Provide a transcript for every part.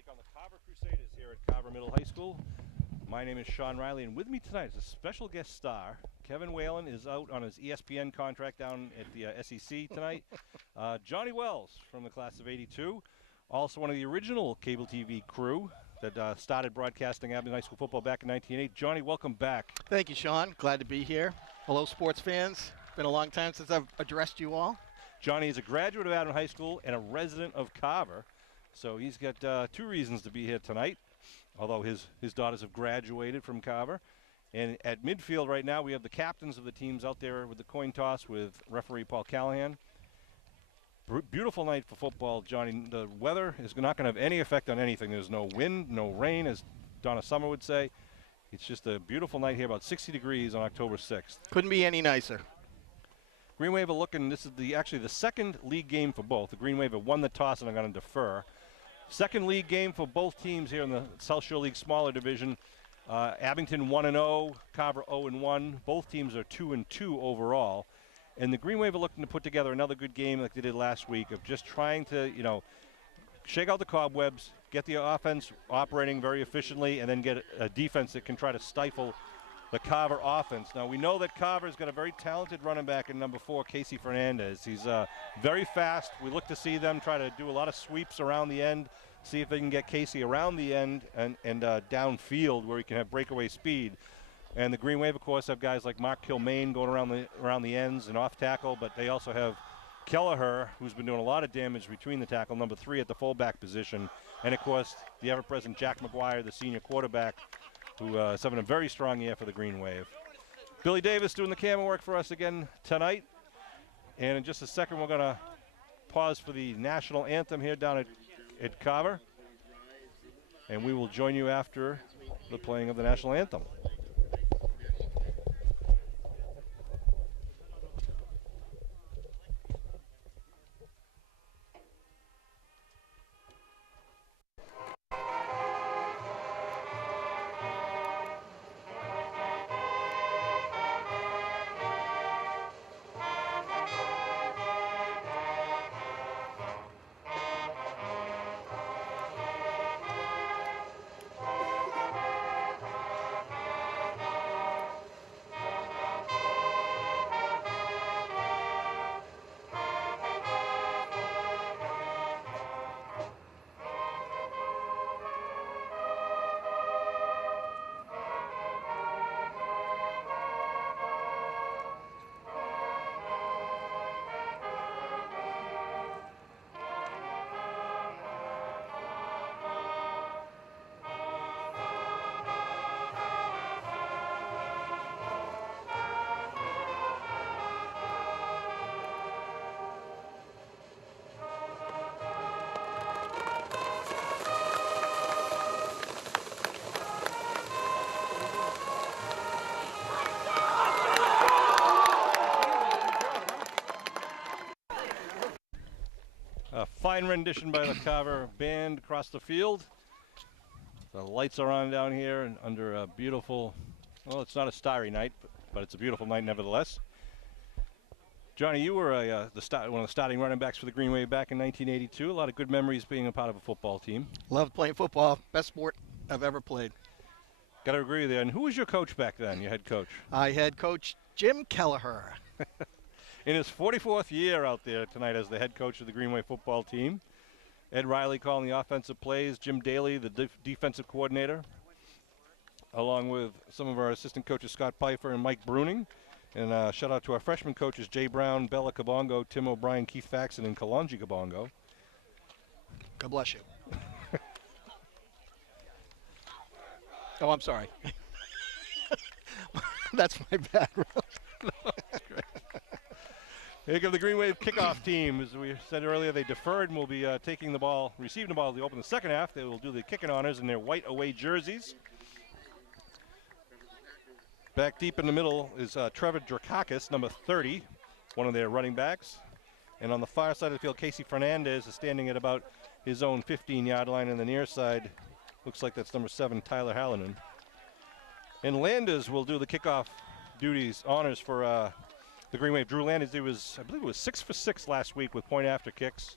take on the Carver Crusaders here at Carver Middle High School. My name is Sean Riley, and with me tonight is a special guest star. Kevin Whalen is out on his ESPN contract down at the SEC tonight. Johnny Wells from the class of '82, also one of the original cable TV crew that started broadcasting Abington High School football back in 1980. Johnny, welcome back. Thank you, Sean. Glad to be here. Hello, sports fans. Been a long time since I've addressed you all. Johnny is a graduate of Abington High School and a resident of Carver, so he's got two reasons to be here tonight, although his daughters have graduated from Carver. And at midfield right now, we have the captains of the teams out there with the coin toss with referee Paul Callahan. Beautiful night for football, Johnny. The weather is not going to have any effect on anything. There's no wind, no rain, as Donna Summer would say. It's just a beautiful night here, about 60 degrees on October 6th. Couldn't be any nicer. Green Wave are looking, this is actually the second league game for both. The Green Wave have won the toss and are going to defer. Second league game for both teams here in the South Shore League smaller division. Abington 1-0, Carver 0-1. Both teams are 2-2 overall. And the Green Wave are looking to put together another good game like they did last week of just trying to, shake out the cobwebs, get the offense operating very efficiently, and then get a defense that can try to stifle the Carver offense. Now, we know that Carver's got a very talented running back in number 4, Casey Fernandez. He's very fast. We look to see them try to do a lot of sweeps around the end, see if they can get Casey around the end and downfield where he can have breakaway speed. And the Green Wave, of course, have guys like Mark Kilmaine going around the ends and off tackle, but they also have Kelleher, who's been doing a lot of damage between the tackle, number 3 at the fullback position, and, of course, the ever-present Jack McGuire, the senior quarterback, who is having a very strong year for the Green Wave. Billy Davis doing the camera work for us again tonight. And in just a second, we're going to pause for the national anthem here down at Carver. And we will join you after the playing of the national anthem. A fine rendition by the Carver band across the field. The lights are on down here and under a beautiful, well, it's not a starry night, but it's a beautiful night nevertheless. Johnny, you were one of the starting running backs for the Green Wave back in 1982. A lot of good memories being a part of a football team. Loved playing football. Best sport I've ever played. Got to agree with you. And who was your coach back then, your head coach? I had Coach Jim Kelleher. In his 44th year out there tonight as the head coach of the Green Wave football team. Ed Riley calling the offensive plays, Jim Daly, the defensive coordinator, along with some of our assistant coaches, Scott Pfeiffer and Mike Bruning. And shout out to our freshman coaches, Jay Brown, Bella Kabongo, Tim O'Brien, Keith Faxon, and Kalonji Kabongo. God bless you. Oh, I'm sorry. That's my background. That's great. Here come the Green Wave kickoff team. As we said earlier, they deferred and will be receiving the ball to open the second half. They will do the kicking honors in their white away jerseys. Back deep in the middle is Trevor Drakakis, number 30, one of their running backs. And on the far side of the field, Casey Fernandez is standing at about his own 15-yard line. And the near side, looks like that's number 7, Tyler Hallinan. And Landers will do the kickoff honors for the Green Wave. Drew Landers, I believe it was 6 for 6 last week with point after kicks.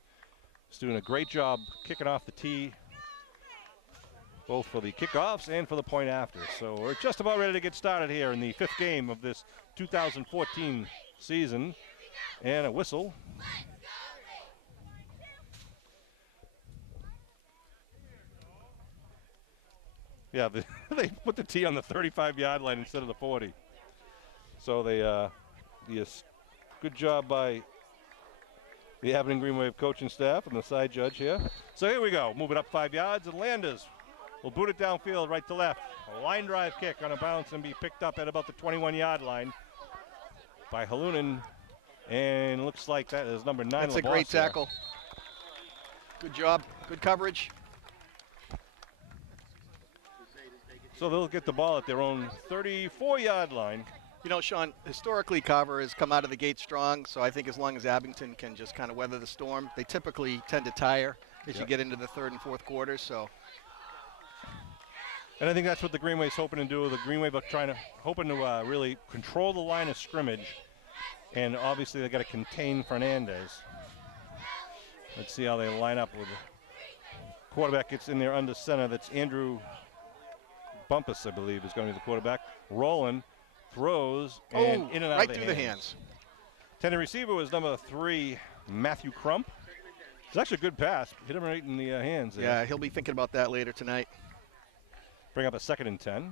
He's doing a great job kicking off the tee both for the kickoffs and for the point after. So we're just about ready to get started here in the 5th game of this 2014 season. And a whistle. Yeah, they put the tee on the 35-yard line instead of the 40. So they, yes, good job by the Abington Green Wave coaching staff and the side judge here. So here we go. Move it up 5 yards, and Landers will boot it downfield right to left. A line drive kick on a bounce and be picked up at about the 21-yard line by Halunin. And looks like that is number 9. That's a great tackle. Good job. Good coverage. So they'll get the ball at their own 34-yard line. You know, Sean, historically Carver has come out of the gate strong, so I think as long as Abington can just kind of weather the storm, they typically tend to tire as you get into the 3rd and 4th quarters. So. And I think that's what the Green Wave's hoping to do. The Green Wave are hoping to really control the line of scrimmage. And obviously they got to contain Fernandez. Let's see how they line up with the quarterback. Gets in there under center. That's Andrew Bumpus, I believe, is going to be the quarterback. Rolling, throws, and in and out right of through the hands. Tended receiver was number 3, Matthew Crump. It's actually a good pass. Hit him right in the hands there. Yeah, he'll be thinking about that later tonight. Bring up a 2nd and 10.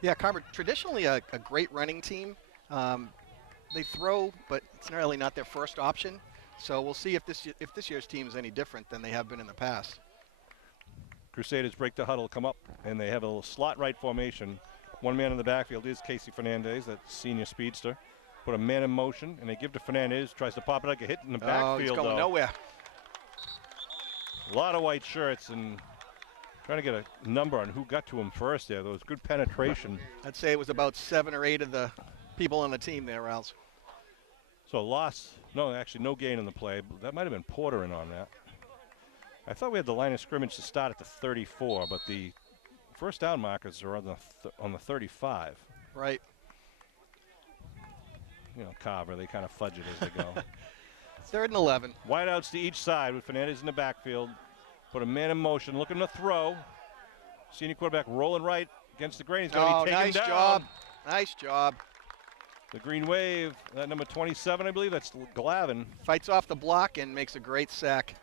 Yeah, Carver, traditionally a great running team. They throw, but it's really not their first option. So we'll see if this year's team is any different than they have been in the past. Crusaders break the huddle, come up, and they have a little slot right formation. One man in the backfield is Casey Fernandez, that senior speedster. Put a man in motion, and they give to Fernandez. Tries to pop it like a hit in the backfield. He's going nowhere. A lot of white shirts, and trying to get a number on who got to him first there. There was good penetration. I'd say it was about 7 or 8 of the people on the team there, Rouse. So a loss. No, actually no gain in the play. That might have been Porter in on that. I thought we had the line of scrimmage to start at the 34, but the first down markers are on the 35. Right. You know, Carver, they kind of fudge it as they go. 3rd and 11. Wideouts to each side with Fernandez in the backfield. Put a man in motion, looking to throw. Senior quarterback rolling right against the grain. He's going to be taken nice down. Job. Nice job. The Green Wave, that number 27, I believe, that's Glavin. Fights off the block and makes a great sack.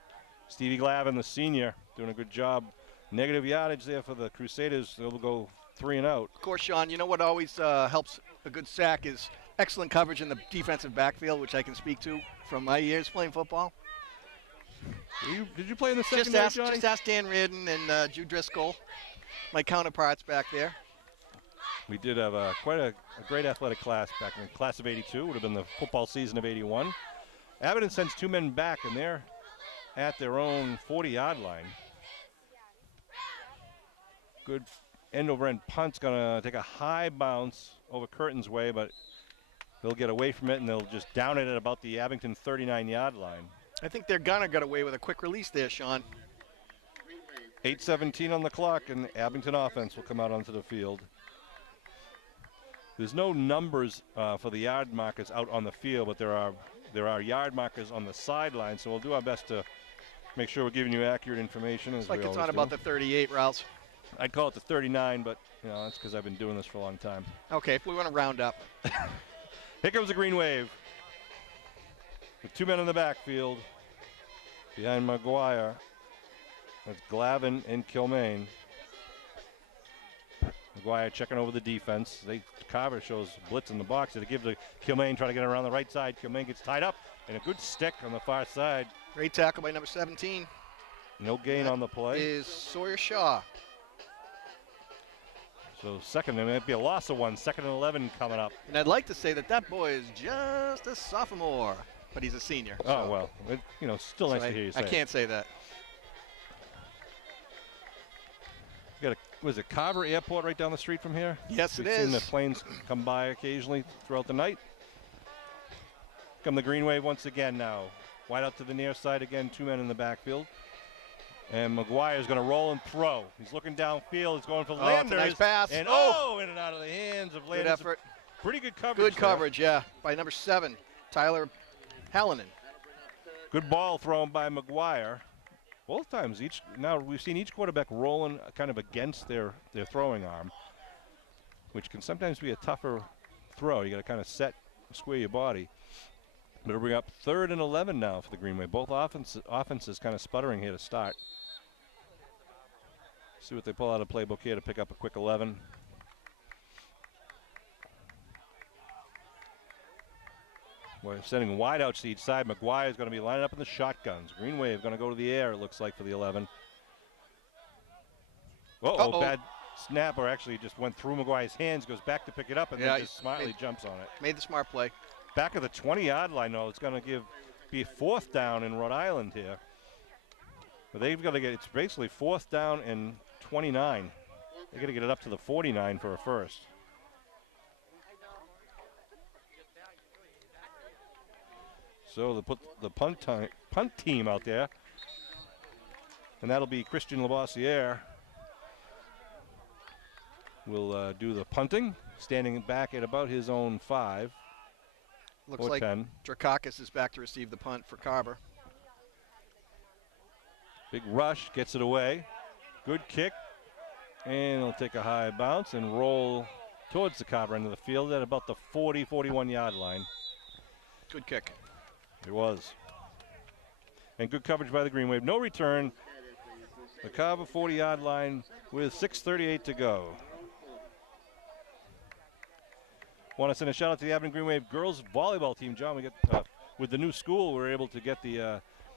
Stevie Glavin, the senior, doing a good job. Negative yardage there for the Crusaders. They'll go 3 and out. Of course, Sean, you know what always helps a good sack is excellent coverage in the defensive backfield, which I can speak to from my years playing football. Did you play in the secondary, Johnny? Just ask Dan Reardon and Drew Driscoll, my counterparts back there. We did have quite a great athletic class back in the class of 82. Would have been the football season of 81. Abington sends 2 men back, and they're at their own 40-yard line. Good end-over-end punt's going to take a high bounce over Curtin's way, but they'll get away from it, and they'll just down it at about the Abington 39-yard line. I think they're going to get away with a quick release there, Sean. 8:17 on the clock, and Abington offense will come out onto the field. There's no numbers for the yard markers out on the field, but there are yard markers on the sideline, so we'll do our best to make sure we're giving you accurate information. It's like it's on about the 38, Rouse. I'd call it the 39, but you know that's because I've been doing this for a long time. Okay, if we want to round up. Here comes the Green Wave with 2 men in the backfield behind McGuire. That's Glavin and Kilmaine. McGuire checking over the defense. Carver shows blitz in the box. They give to Kilmaine, trying to get around the right side. Kilmaine gets tied up, and a good stick on the far side. Great tackle by number 17. No gain on the play. Is Sawyer Shaw. So second, there might be a loss of 1. 2nd and 11 coming up. And I'd like to say that boy is just a sophomore, but he's a senior. Oh, well, still nice to hear you say I can't say that. Was it Carver Airport right down the street from here? Yes, We've it seen is. the planes come by occasionally throughout the night. Come the Green Wave once again now. Wide out to the near side again, 2 men in the backfield. And McGuire's going to roll and throw. He's looking downfield. He's going for Landers. It's a nice pass. And in and out of the hands of Landers. Good effort. Pretty good coverage. Good coverage, yeah, by number 7, Tyler Hallinan. Good ball thrown by McGuire. Both times, now we've seen each quarterback rolling kind of against their throwing arm, which can sometimes be a tougher throw. You got to kind of square your body. But it'll bring up 3rd and 11 now for the Greenway. Both offenses kind of sputtering here to start. See what they pull out of playbook here to pick up a quick 11. We're sending wide out to each side. McGuire is going to be lining up in the shotguns. Green Wave going to go to the air, it looks like, for the 11. Uh-oh, bad snap, or actually just went through McGuire's hands, goes back to pick it up, and then just smartly jumps on it. Made the smart play. Back of the 20-yard line, though. It's going to be 4th down in Rhode Island here. But they've got to it's basically 4th down and 29. They got to get it up to the 49 for a first. So they put the punt team out there, and that'll be Christian Labossiere. Will do the punting, standing back at about his own 5. Looks like 10. Drakakis is back to receive the punt for Carver. Big rush, gets it away. Good kick, and he'll take a high bounce and roll towards the Carver end of the field at about the 40, 41-yard line. Good kick. It was. And good coverage by the Green Wave. No return. The Carver 40-yard line with 6:38 to go. Want to send a shout out to the Abington Green Wave girls volleyball team. John, we get with the new school, we're able to get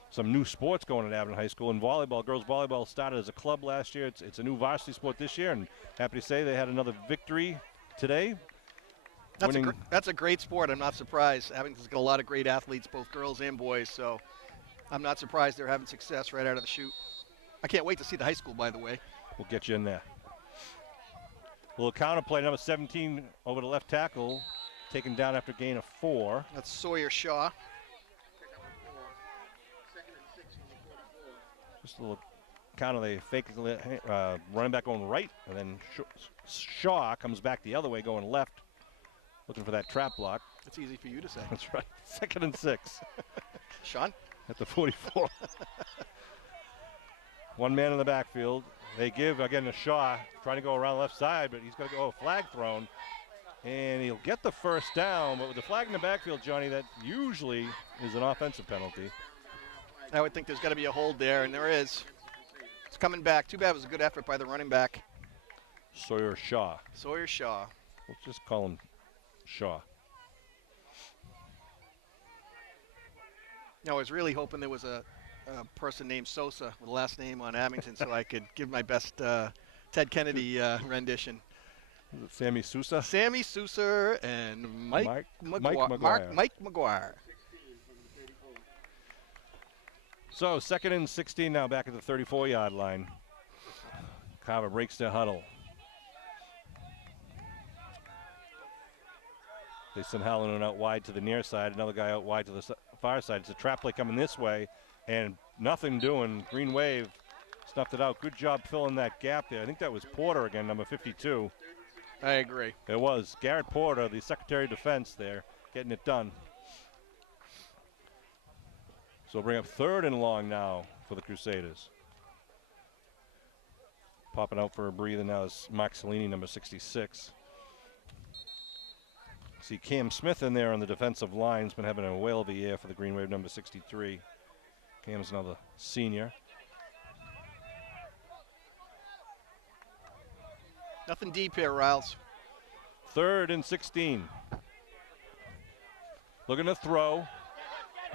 some new sports going at Abington High School. And volleyball, girls volleyball started as a club last year. It's a new varsity sport this year, and happy to say they had another victory today. That's a great sport. I'm not surprised. Abington's got a lot of great athletes, both girls and boys, so I'm not surprised they're having success right out of the chute. I can't wait to see the high school, by the way. We'll get you in there. A little counter play, number 17 over the left tackle, taken down after gain of 4. That's Sawyer Shaw. Just a little counter, they fake running back going right, and then Shaw comes back the other way going left, looking for that trap block. That's easy for you to say. That's right. 2nd and 6. Sean? At the 44. One man in the backfield. They give, again, to Shaw, trying to go around the left side, but he's going to go flag thrown. And he'll get the first down, but with the flag in the backfield, Johnny, that usually is an offensive penalty. I would think there's got to be a hold there, and there is. It's coming back. Too bad it was a good effort by the running back. Sawyer Shaw. Sawyer Shaw. Let's just call him Shaw. No, I was really hoping there was a person named Sosa with the last name on Abington so I could give my best Ted Kennedy rendition. Is it Sammy Sousa? Sammy Sousa and Mike McGuire. Mike McGuire. So 2nd and 16 now, back at the 34-yard line. Carver breaks their huddle. They send Hallinan out wide to the near side, another guy out wide to the far side. It's a trap play coming this way, and nothing doing. Green Wave snuffed it out. Good job filling that gap there. I think that was Porter again, number 52. I agree. It was Garrett Porter, the Secretary of Defense there, getting it done. So we'll bring up 3rd and long now for the Crusaders. Popping out for a breather now is Mark Cellini, number 66. See Cam Smith in there on the defensive line. Has been having a whale of a year for the Green Wave, number 63. Cam's another senior. Nothing deep here, Riles. 3rd and 16. Looking to throw.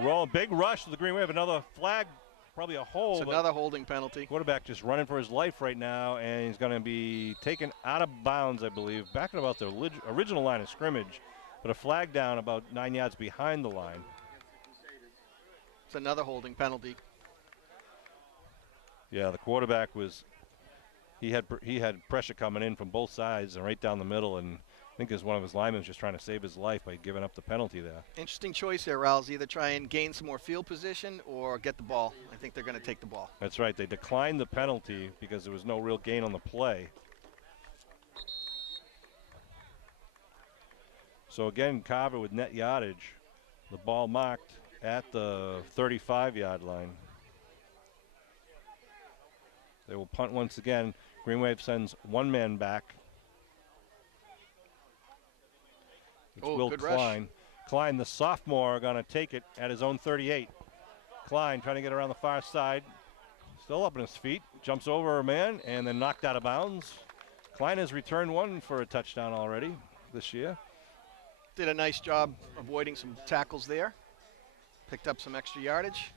Roll, big rush to the Green Wave. Another flag, probably a hold. It's another holding penalty. Quarterback just running for his life right now, and he's going to be taken out of bounds, I believe, back at about the original line of scrimmage, but a flag down about 9 yards behind the line. It's another holding penalty. Yeah, the quarterback he had pressure coming in from both sides and right down the middle, and I think there's one of his linemen just trying to save his life by giving up the penalty there. Interesting choice here, Riles. Either try and gain some more field position or get the ball. I think they're going to take the ball. That's right. They declined the penalty because there was no real gain on the play. So again, Carver with net yardage. The ball marked at the 35-yard line. They will punt once again. Green Wave sends one man back. It's Will good Klein. rush. Klein, the sophomore, going to take it at his own 38. Klein trying to get around the far side. Still up on his feet. Jumps over a man and then knocked out of bounds. Klein has returned one for a touchdown already this year. Did a nice job avoiding some tackles there. Picked up some extra yardage.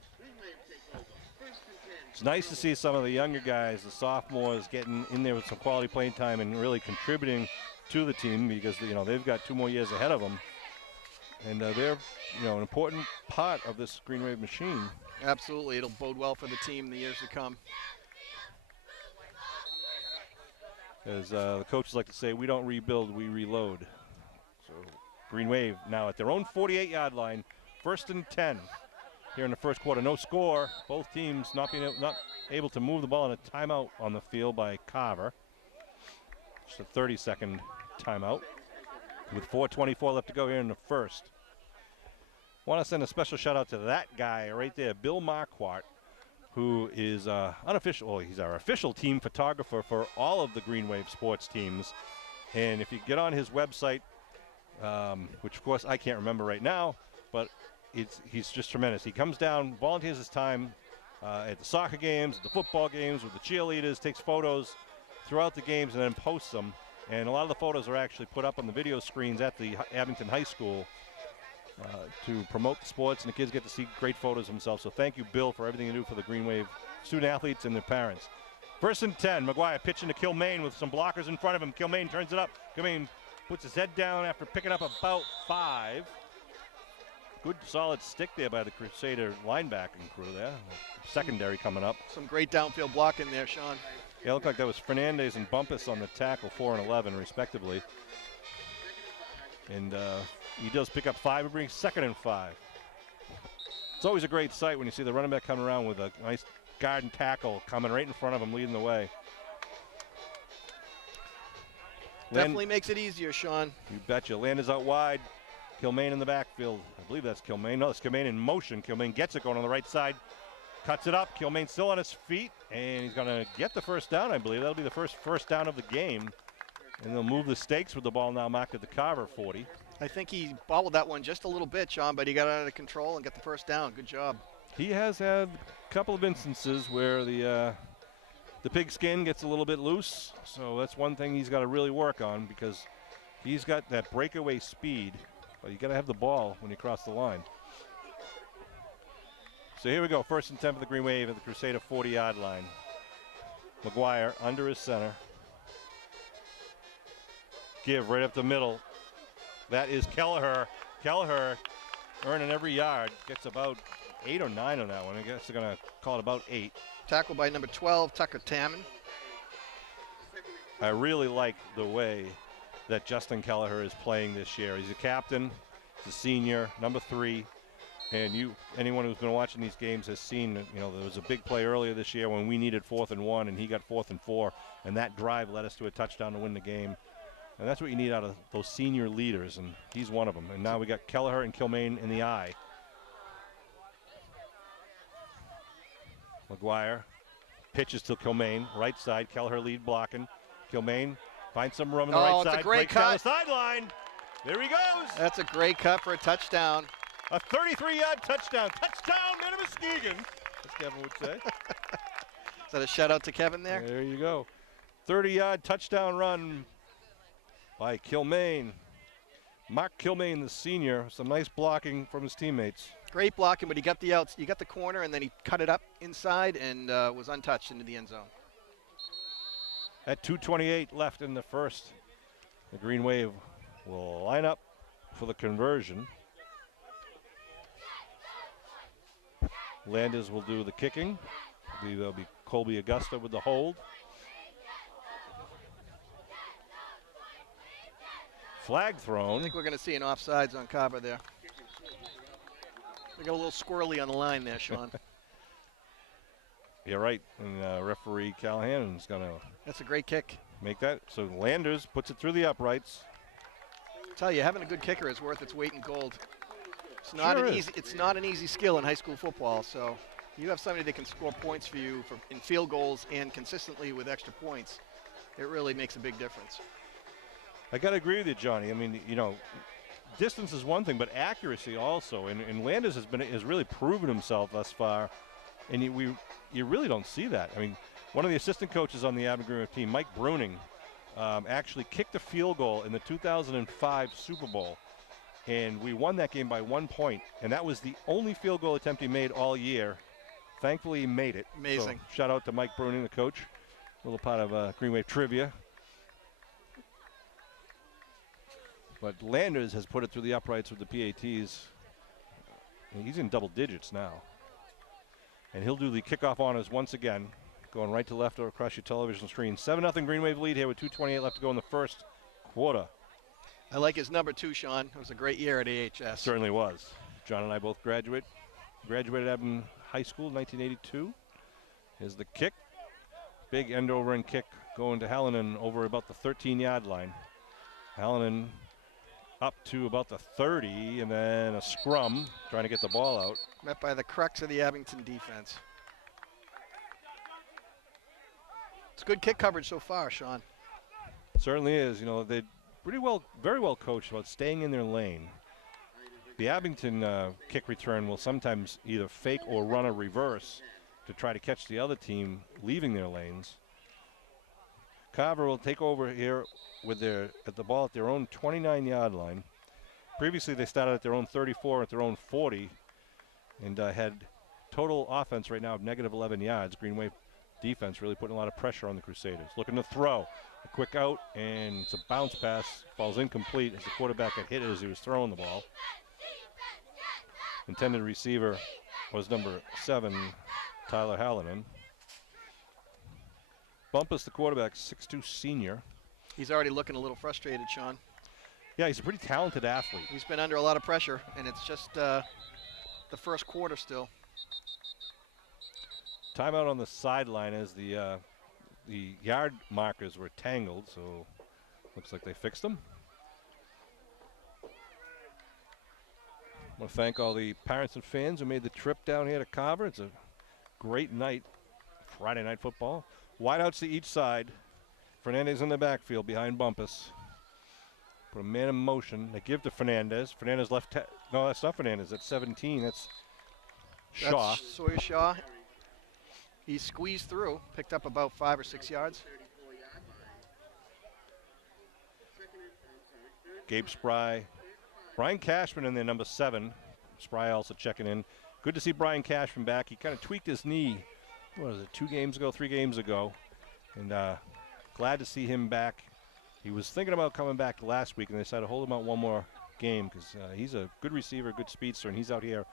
It's nice to see some of the younger guys, the sophomores, getting in there with some quality playing time and really contributing to the team because, they've got 2 more years ahead of them. And they're, an important part of this Green Wave machine. Absolutely. It'll bode well for the team in the years to come. As the coaches like to say, we don't rebuild, we reload. So Green Wave now at their own 48-yard line, 1st and 10 here in the first quarter. No score. Both teams not able to move the ball in a timeout on the field by Carver. Just a 30-second timeout with 4:24 left to go here in the first. Want to send a special shout out to that guy right there, Bill Marquardt, who is he's our official team photographer for all of the Green Wave sports teams. And if you get on his website, which of course I can't remember right now, but he's just tremendous. He comes down, volunteers his time at the soccer games, at the football games with the cheerleaders, takes photos throughout the games and then posts them. And a lot of the photos are actually put up on the video screens at the Abington High School to promote the sports, and the kids get to see great photos of themselves. So thank you, Bill, for everything you do for the Green Wave student athletes and their parents. 1st and 10, McGuire pitching to Kilmaine with some blockers in front of him. Kilmaine turns it up. Kilmaine puts his head down after picking up about 5. Good solid stick there by the Crusader linebacking crew there. Secondary coming up. Some great downfield blocking there, Sean. Yeah, it looked like that was Fernandez and Bumpus on the tackle, 4 and 11 respectively. And he does pick up 5 and brings 2nd and 5. It's always a great sight when you see the running back coming around with a nice guard and tackle coming right in front of him, leading the way. Definitely makes it easier, Sean. You betcha. Landers out wide. Kilmaine in the backfield. I believe that's Kilmaine. No, it's Kilmaine in motion. Kilmaine gets it going on the right side. Cuts it up. Kilmaine still on his feet, and he's going to get the first down, I believe. That'll be the first down of the game. And they'll move the stakes with the ball now marked at the Carver 40. I think he bobbled that one just a little bit, Sean, but he got out of control and got the first down. Good job. He has had a couple of instances where the pigskin gets a little bit loose. So that's one thing he's got to really work on because he's got that breakaway speed. But you got to have the ball when you cross the line. So here we go. 1st and 10 for the Green Wave at the Crusader 40-yard line. McGuire under his center. Give right up the middle. That is Kelleher. Kelleher earning every yard. Gets about 8 or 9 on that one. I guess they're going to call it about 8. Tackled by number 12, Tucker Tamman. I really like the way that Justin Kelleher is playing this year. He's a captain. He's a senior, number 3. And anyone who's been watching these games has seen, there was a big play earlier this year when we needed 4th and 1, and he got 4th and 4, and that drive led us to a touchdown to win the game. And that's what you need out of those senior leaders, and he's one of them. And now we got Kelleher and Kilmaine in the eye. McGuire pitches to Kilmaine, right side. Kelleher lead blocking. Kilmaine finds some room on the right side. It's a great cut. Down the sideline. There he goes. That's a great cut for a touchdown. A 33-yard touchdown. Touchdown, man of Muskegon, as Kevin would say. Is that a shout out to Kevin there? There you go. 30-yard touchdown run by Kilmaine. Mark Kilmaine, the senior. Some nice blocking from his teammates. Great blocking, but he got the corner, and then he cut it up inside and was untouched into the end zone. At 2:28 left in the first, the Green Wave will line up for the conversion. Landers will do the kicking. There'll be Colby Augusta with the hold. Flag thrown. I think we're going to see an offsides on Carver there. They got a little squirrely on the line there, Sean. You're right. And referee Callahan is going to. That's a great kick. Make that. So Landers puts it through the uprights. I tell you, having a good kicker is worth its weight in gold. It's not an easy skill in high school football. So You have somebody that can score points for you in field goals and consistently with extra points. It really makes a big difference. I got to agree with you, Johnny. I mean, you know, distance is one thing, but accuracy also. And Landers has really proven himself thus far, and you really don't see that. I mean, one of the assistant coaches on the Abington team, Mike Bruning, actually kicked a field goal in the 2005 Super Bowl, and we won that game by 1 point, and that was the only field goal attempt he made all year. Thankfully, he made it. Amazing. So, shout out to Mike Bruning, the coach. A little part of Green Wave trivia. But Landers has put it through the uprights with the PATs. And he's in double digits now. And he'll do the kickoff honors once again, going right to left or across your television screen. 7-0 Green Wave lead here with 2:28 left to go in the first quarter. I like his number 2, Sean. It was a great year at AHS. Certainly was. John and I both graduated Abington High School in 1982. Here's the kick. Big end over end kick going to Hallinan over about the 13-yard line. Hallinan up to about the 30, and then a scrum trying to get the ball out. Met by the crux of the Abington defense. It's good kick coverage so far, Sean. Certainly is. You know, they very well coached about staying in their lane. The Abington kick return will sometimes either fake or run a reverse to try to catch the other team leaving their lanes. Carver will take over here with at the ball at their own 29-yard line. Previously, they started at their own 34, at their own 40, and had total offense right now of negative 11 yards. Green Wave defense really putting a lot of pressure on the Crusaders. Looking to throw. A quick out, and it's a bounce pass. Falls incomplete as the quarterback got hit as he was throwing the ball. Intended receiver was number 7, Tyler Hallinan. Bumpus, the quarterback, 6'2" senior. He's already looking a little frustrated, Sean. Yeah, he's a pretty talented athlete. He's been under a lot of pressure, and it's just the first quarter still. Timeout on the sideline as the yard markers were tangled, so looks like they fixed them. I want to thank all the parents and fans who made the trip down here to Carver. It's a great night, Friday night football. Wideouts to each side. Fernandez in the backfield behind Bumpus. Put a man in motion. They give to Fernandez. Fernandez left. No, that's not Fernandez. That's 17. That's Shaw. That's Sawyer Shaw. He squeezed through, picked up about 5 or 6 yards. Gabe Spry. Brian Cashman in there, number 7. Spry also checking in. Good to see Brian Cashman back. He kind of tweaked his knee, what was it, 3 games ago. And glad to see him back. He was thinking about coming back last week, and they decided to hold him out one more game because he's a good receiver, good speedster, and he's out here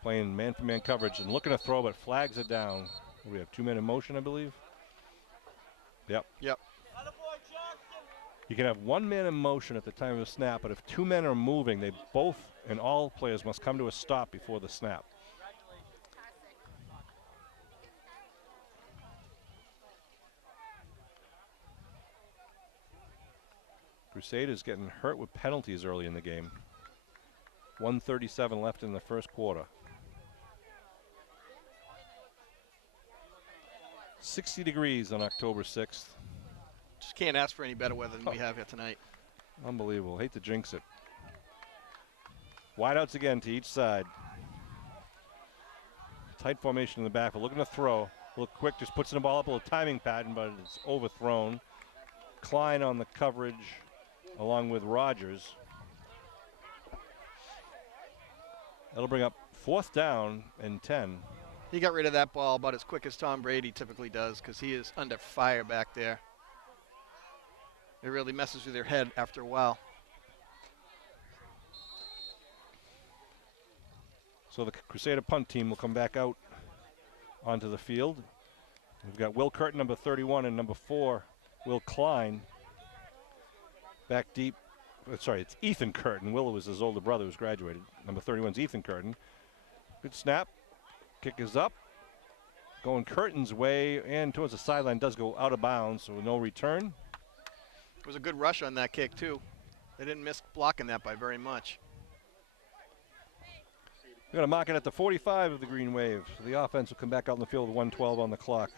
playing man-for-man coverage and looking to throw, but flags it down. We have 2 men in motion, I believe. Yep. You can have 1 man in motion at the time of the snap, but if 2 men are moving, they both and all players must come to a stop before the snap. Crusaders getting hurt with penalties early in the game. 1:37 left in the first quarter. 60 degrees on October 6th. Just can't ask for any better weather than we have here tonight. Unbelievable. Hate to jinx it. Wideouts again to each side. Tight formation in the back. We're looking to throw. A little quick, just puts the ball up, a little timing pattern, but it's overthrown. Klein on the coverage along with Rogers. That'll bring up 4th down and 10. He got rid of that ball about as quick as Tom Brady typically does because he is under fire back there. It really messes with your head after a while. So the Crusader punt team will come back out onto the field. We've got Will Curtin, number 31, and number 4, Will Klein. Back deep. Sorry, it's Ethan Curtin. Will was his older brother who's graduated. Number 31 is Ethan Curtin. Good snap. Kick is up. Going Curtin's way and towards the sideline, does go out of bounds, so no return. It was a good rush on that kick, too. They didn't miss blocking that by very much. We're going to mark it at the 45 of the Green Wave. So the offense will come back out in the field with 1:12 on the clock.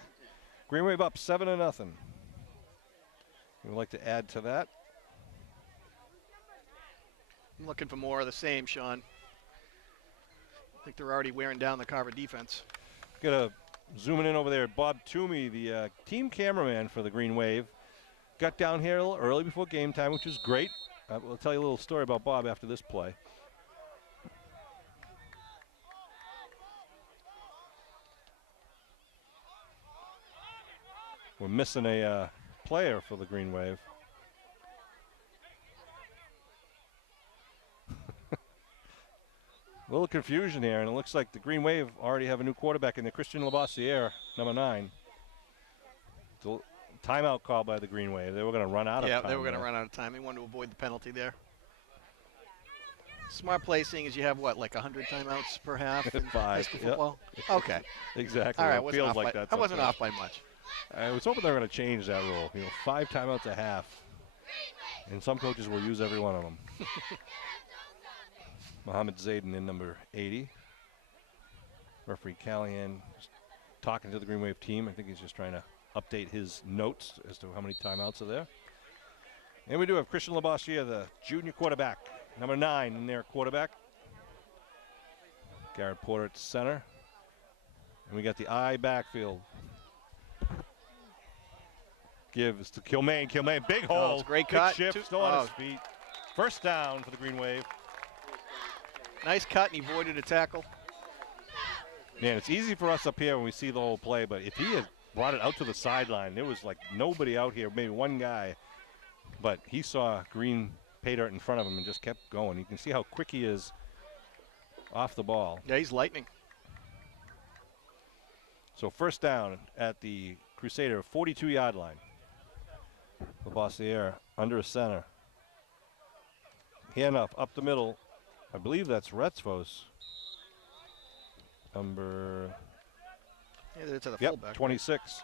Green Wave up 7-0. We'd like to add to that. I'm looking for more of the same, Sean. I think they're already wearing down the Carver defense. Got a zooming in over there. Bob Toomey, the team cameraman for the Green Wave, got down here a little early before game time, which was great. We'll tell you a little story about Bob after this play. We're missing a player for the Green Wave. A little confusion here, and it looks like the Green Wave already have a new quarterback in there, Christian Labossiere, number 9. Timeout call by the Green Wave. They were going to run out of time. Yeah, they were going to run out of time. They wanted to avoid the penalty there. Smart play, seeing as you have, what, like 100 timeouts per half in high school football? Yep. Okay. Exactly. All right, it feels like that. I wasn't off by much. I was hoping they were going to change that rule. 5 timeouts a half. And some coaches will use every one of them. Mohammed Zayden in number 80. Referee Callahan talking to the Green Wave team. I think he's just trying to update his notes as to how many timeouts are there. And we do have Christian Labossiere, the junior quarterback, number 9 in their quarterback. Garrett Porter at center. And we got the I backfield. Gives to Kilmaine. Kilmaine, big hole. Oh, great big cut. shift, still on his feet. First down for the Green Wave. Nice cut, and he avoided a tackle. Man, it's easy for us up here when we see the whole play, but if he had brought it out to the sideline, there was like nobody out here, maybe one guy, but he saw green pay dirt in front of him and just kept going. You can see how quick he is off the ball. Yeah, he's lightning. So first down at the Crusader 42-yard line. Labossiere under a center. Hand up the middle. I believe that's Retzvos. Number to the yep, fullback. 26.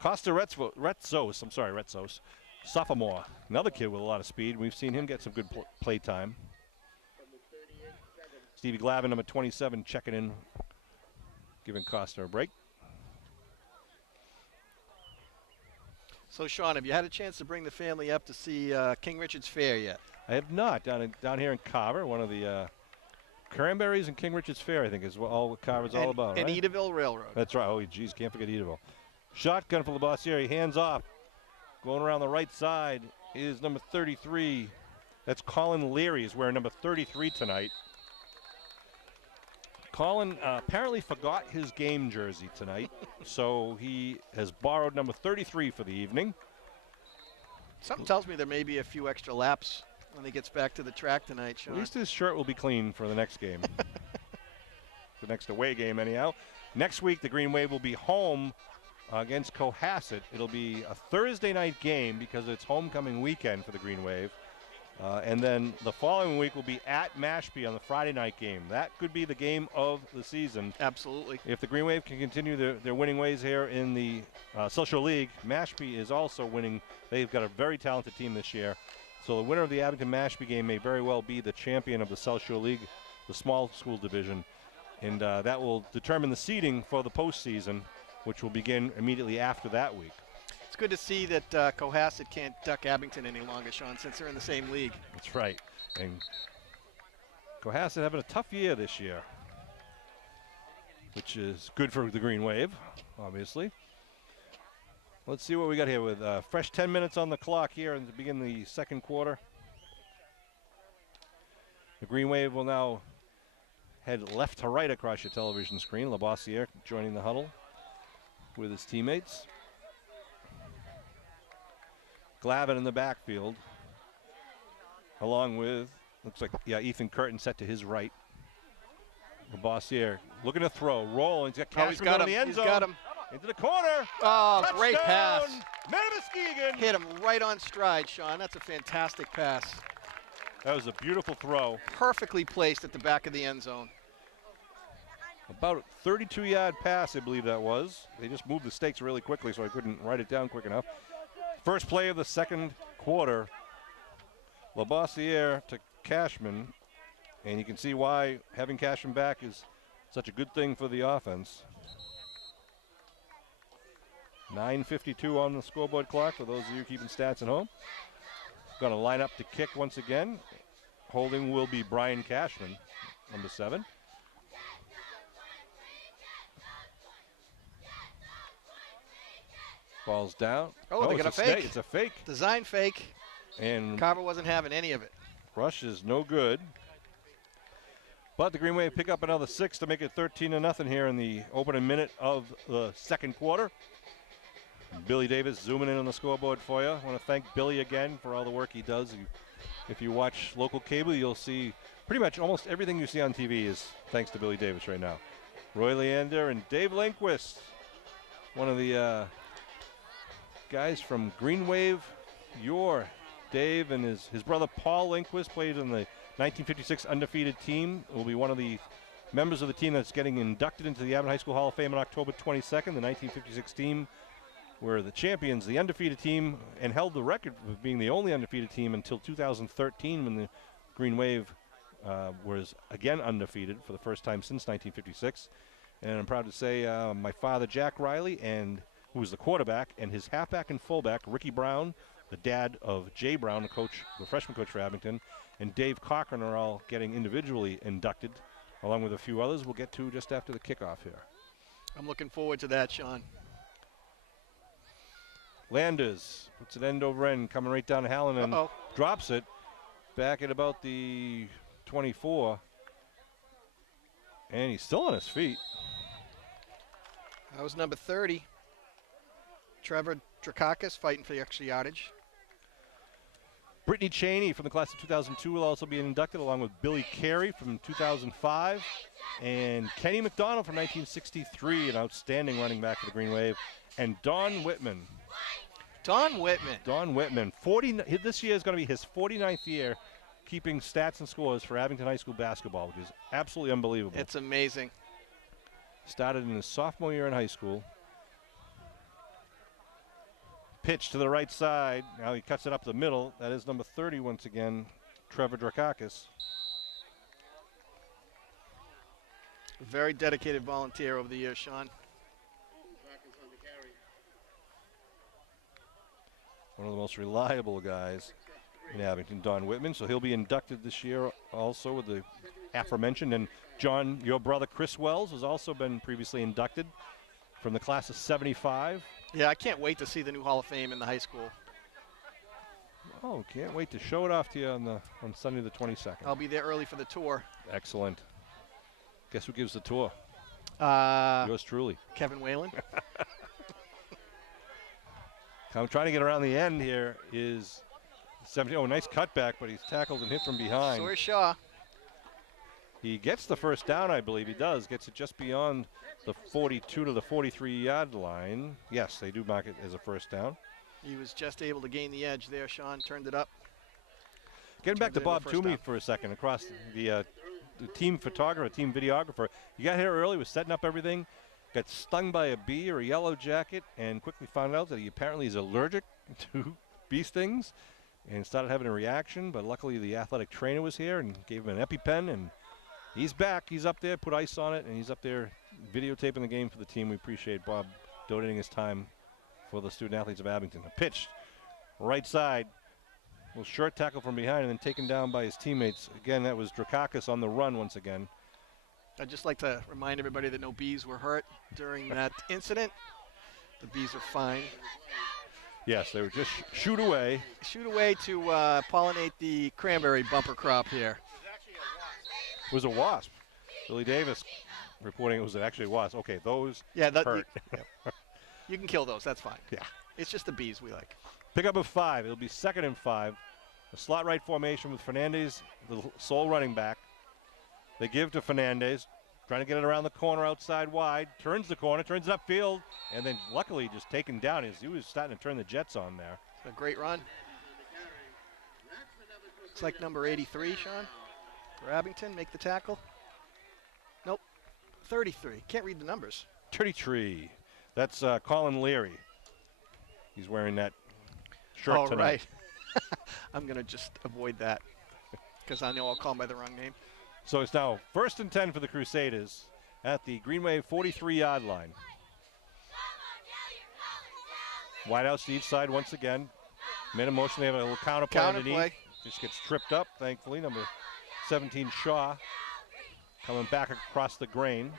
Costa Retzos. Sophomore. Another kid with a lot of speed. We've seen him get some good play time. Stevie Glavin, number 27, checking in, giving Costa a break. So, Sean, have you had a chance to bring the family up to see King Richard's Fair yet? I have not. Down here in Carver, one of the Cranberries and King Richard's Fair, I think, is what Carver's all about, and right? Edaville Railroad. That's right. Oh, geez, can't forget Edaville. Shotgun for Labossiere. Hands off. Going around the right side is number 33. That's Colin Leary. He's wearing number 33 tonight. Colin apparently forgot his game jersey tonight, so he has borrowed number 33 for the evening. Something tells me there may be a few extra laps when he gets back to the track tonight, Sean. At least his shirt will be clean for the next game. The next away game, anyhow. Next week, the Green Wave will be home against Cohasset. It'll be a Thursday night game because it's homecoming weekend for the Green Wave. And then the following week will be at Mashpee on the Friday night game. That could be the game of the season. Absolutely. If the Green Wave can continue their winning ways here in the Social League, Mashpee is also winning. They've got a very talented team this year. So the winner of the Abington Mashpee game may very well be the champion of the South Shore League, the small school division. And that will determine the seeding for the postseason, which will begin immediately after that week. It's good to see that Cohasset can't duck Abington any longer, Sean, since they're in the same league. That's right. And Cohasset having a tough year this year, which is good for the Green Wave, obviously. Let's see what we got here with fresh 10 minutes on the clock here to begin the second quarter. The Green Wave will now head left to right across your television screen. Labossiere joining the huddle with his teammates. Glavin in the backfield, along with, looks like, Ethan Curtin set to his right. Labossiere looking to throw, roll, and he's got Cashman going to the end zone. He's got him. Into the corner. Oh, touchdown, great pass. Muskegon. Hit him right on stride, Sean. That's a fantastic pass. That was a beautiful throw. Perfectly placed at the back of the end zone. About a 32-yard pass, I believe that was. They just moved the stakes really quickly, so I couldn't write it down quick enough. First play of the second quarter. Labossiere to Cashman. And you can see why having Cashman back is such a good thing for the offense. 9:52 on the scoreboard clock for those of you keeping stats at home. Going to line up to kick once again. Holding will be Brian Cashman, number 7. Ball's down. Oh, they got a fake. It's a fake. Design fake. And Carver wasn't having any of it. rush is no good. But the Green Wave pick up another 6 to make it 13-0 here in the opening minute of the second quarter. Billy Davis zooming in on the scoreboard for you. I want to thank Billy again for all the work he does. If you watch local cable, you'll see pretty much almost everything you see on TV is thanks to Billy Davis right now. Roy Leander and Dave Lindquist, one of the guys from Green Wave. Dave and his brother Paul Lindquist played in the 1956 undefeated team. Will be one of the members of the team that's getting inducted into the Abington High School Hall of Fame on October 22nd. The 1956 team were the champions, the undefeated team, and held the record of being the only undefeated team until 2013 when the Green Wave was again undefeated for the first time since 1956. And I'm proud to say my father, Jack Riley, who was the quarterback, and his halfback and fullback, Ricky Brown, the dad of Jay Brown, the freshman coach for Abington, and Dave Cochran are all getting individually inducted, along with a few others we'll get to just after the kickoff here. I'm looking forward to that, Sean. Landers puts it end over end, coming right down to Hallen and drops it back at about the 24. And he's still on his feet. That was number 30. Trevor Drakakis fighting for the extra yardage. Brittany Cheney from the class of 2002 will also be inducted, along with Billy Carey from 2005. And Kenny McDonald from 1963, an outstanding running back for the Green Wave. And Don Whitman. Don Whitman. 40. This year is going to be his 49th year keeping stats and scores for Abington High School basketball, which is absolutely unbelievable. It's amazing. Started in his sophomore year in high school. Pitch to the right side. Now he cuts it up the middle. That is number 30 once again, Trevor Drakakis. Very dedicated volunteer over the years, Sean. One of the most reliable guys in Abington, Don Whitman. So he'll be inducted this year also with the aforementioned. And John, your brother Chris Wells, has also been previously inducted from the class of 75. Yeah, I can't wait to see the new Hall of Fame in the high school. Oh, can't wait to show it off to you on Sunday the 22nd. I'll be there early for the tour. Excellent. Guess who gives the tour? Yours truly. Kevin Whalen. I'm trying to get around the end here is 17. Oh, nice cutback, but he's tackled and hit from behind. Sawyer Shaw. He gets the first down, I believe he does. Gets it just beyond the 42 to the 43-yard line. Yes, they do mark it as a first down. He was just able to gain the edge there, Sean. Turned it up. Getting back to Bob Toomey for a second, across the team photographer, team videographer. He got here early, was setting up everything, got stung by a bee or a yellow jacket, and quickly found out that he apparently is allergic to bee stings and started having a reaction. But luckily the athletic trainer was here and gave him an EpiPen, and he's back. He's up there, put ice on it, and he's up there videotaping the game for the team. We appreciate Bob donating his time for the student athletes of Abington. A pitch, right side, a little short tackle from behind, and then taken down by his teammates. Again, that was Drakakis on the run once again. I'd just like to remind everybody that no bees were hurt during that incident. The bees are fine. Yes, they were just shoot away. Shoot away to pollinate the cranberry bumper crop here. It was a wasp. Billy Davis reporting it was actually a wasp. Okay, those hurt. You can kill those. That's fine. Yeah. It's just the bees we like. Pickup of 5. It'll be 2nd and 5. A slot right formation with Fernandez, the sole running back. They give to Fernandez, trying to get it around the corner outside wide. Turns the corner, turns it upfield, and then luckily just taken down. He was starting to turn the Jets on there. A great run. It's like number 83, Sean, for Abington. Make the tackle. Nope. 33. Can't read the numbers. 33. That's Colin Leary. He's wearing that shirt tonight. Right. I'm going to just avoid that because I know I'll call him by the wrong name. So it's now 1st and 10 for the Crusaders at the Green Wave 43-yard line. Wide outs to each side once again. Made a motion. They have a little counter play underneath. Just gets tripped up, thankfully. Number 17, Shaw, coming back across the grain.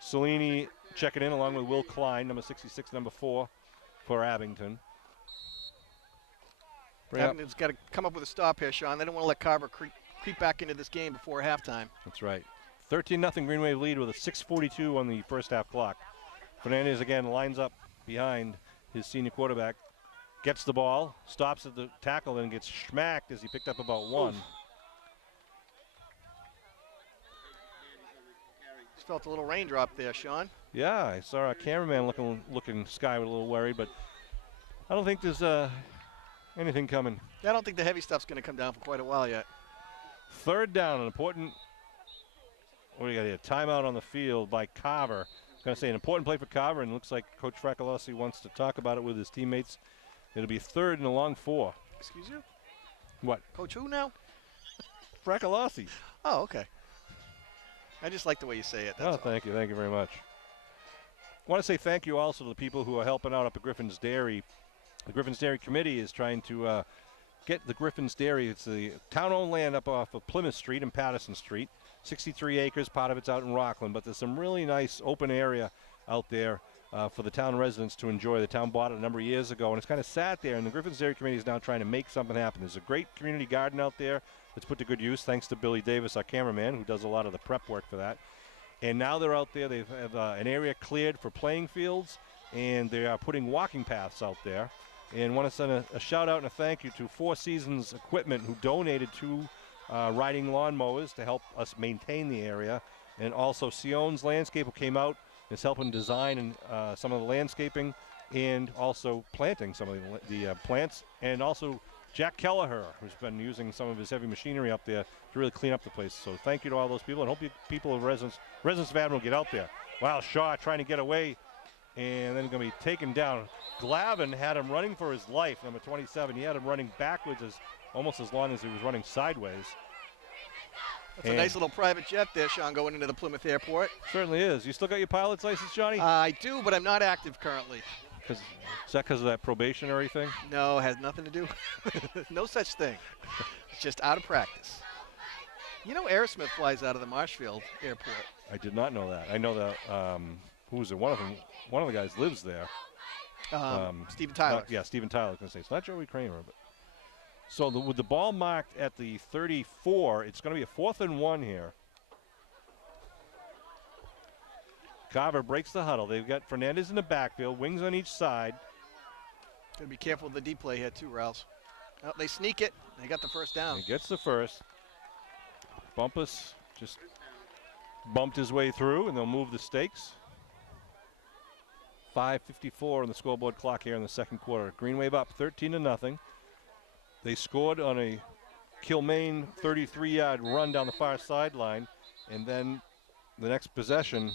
Cellini checking in along with Will Klein, number 66, number 4 for Abington. Abington's got to come up with a stop here, Sean. They don't want to let Carver creep back into this game before halftime. That's right. 13-0 Green Wave lead with a 6:42 on the first half clock. Fernandez again lines up behind his senior quarterback, gets the ball, stops at the tackle, then gets smacked as he picked up about one. Just felt a little raindrop there, Sean. Yeah, I saw our cameraman looking skyward a little worried, but I don't think there's anything coming. I don't think the heavy stuff's going to come down for quite a while yet. 3rd down, an important, what do you got here? Timeout on the field by Carver. I was going to say an important play for Carver, and it looks like Coach Fracalossi wants to talk about it with his teammates. It'll be 3rd and a long 4. Excuse you? What? Coach who now? Fracalossi. Oh, okay. I just like the way you say it. That's all. Thank you. Thank you very much. I want to say thank you also to the people who are helping out up at Griffin's Dairy. The Griffin's Dairy Committee is trying to get the Griffin's Dairy. It's the town-owned land up off of Plymouth Street and Patterson Street. 63 acres, part of it's out in Rockland, but there's some really nice open area out there for the town residents to enjoy. The town bought it a number of years ago, and it's kind of sat there, and the Griffin's Dairy Committee is now trying to make something happen. There's a great community garden out there that's put to good use, thanks to Billy Davis, our cameraman, who does a lot of the prep work for that. And now they're out there. They have an area cleared for playing fields, and they are putting walking paths out there. And want to send a shout out and a thank you to Four Seasons Equipment, who donated 2 riding lawnmowers to help us maintain the area. And also Sion's Landscape, who came out and is helping design and some of the landscaping and also planting some of the plants. And also Jack Kelleher, who's been using some of his heavy machinery up there to really clean up the place. So thank you to all those people, and hope you people of residents of Admiral get out there. Wow, Shaw trying to get away, and then going to be taken down. Glavin had him running for his life, number 27. He had him running backwards almost as long as he was running sideways. That's a nice little private jet there, Sean, going into the Plymouth Airport. Certainly is. You still got your pilot's license, Johnny? I do, but I'm not active currently. Is that because of that probationary thing? No, it has nothing to do. No such thing. It's just out of practice. You know, Aerosmith flies out of the Marshfield Airport. I did not know that. I know that. Who was it? One of the guys lives there. Steven Tyler. Yeah, Steven Tyler. I was going to say it's not Joey Kramer, but so with the ball marked at the 34, it's going to be a 4th and 1 here. Carver breaks the huddle. They've got Fernandez in the backfield, wings on each side. Got to be careful with the deep play here too, Rouse. Oh, they sneak it. They got the first down. He gets the first. Bumpus just bumped his way through, and they'll move the stakes. 5:54 on the scoreboard clock here in the second quarter. Green Wave up 13-0. They scored on a Kilmaine 33-yard run down the far sideline, and then the next possession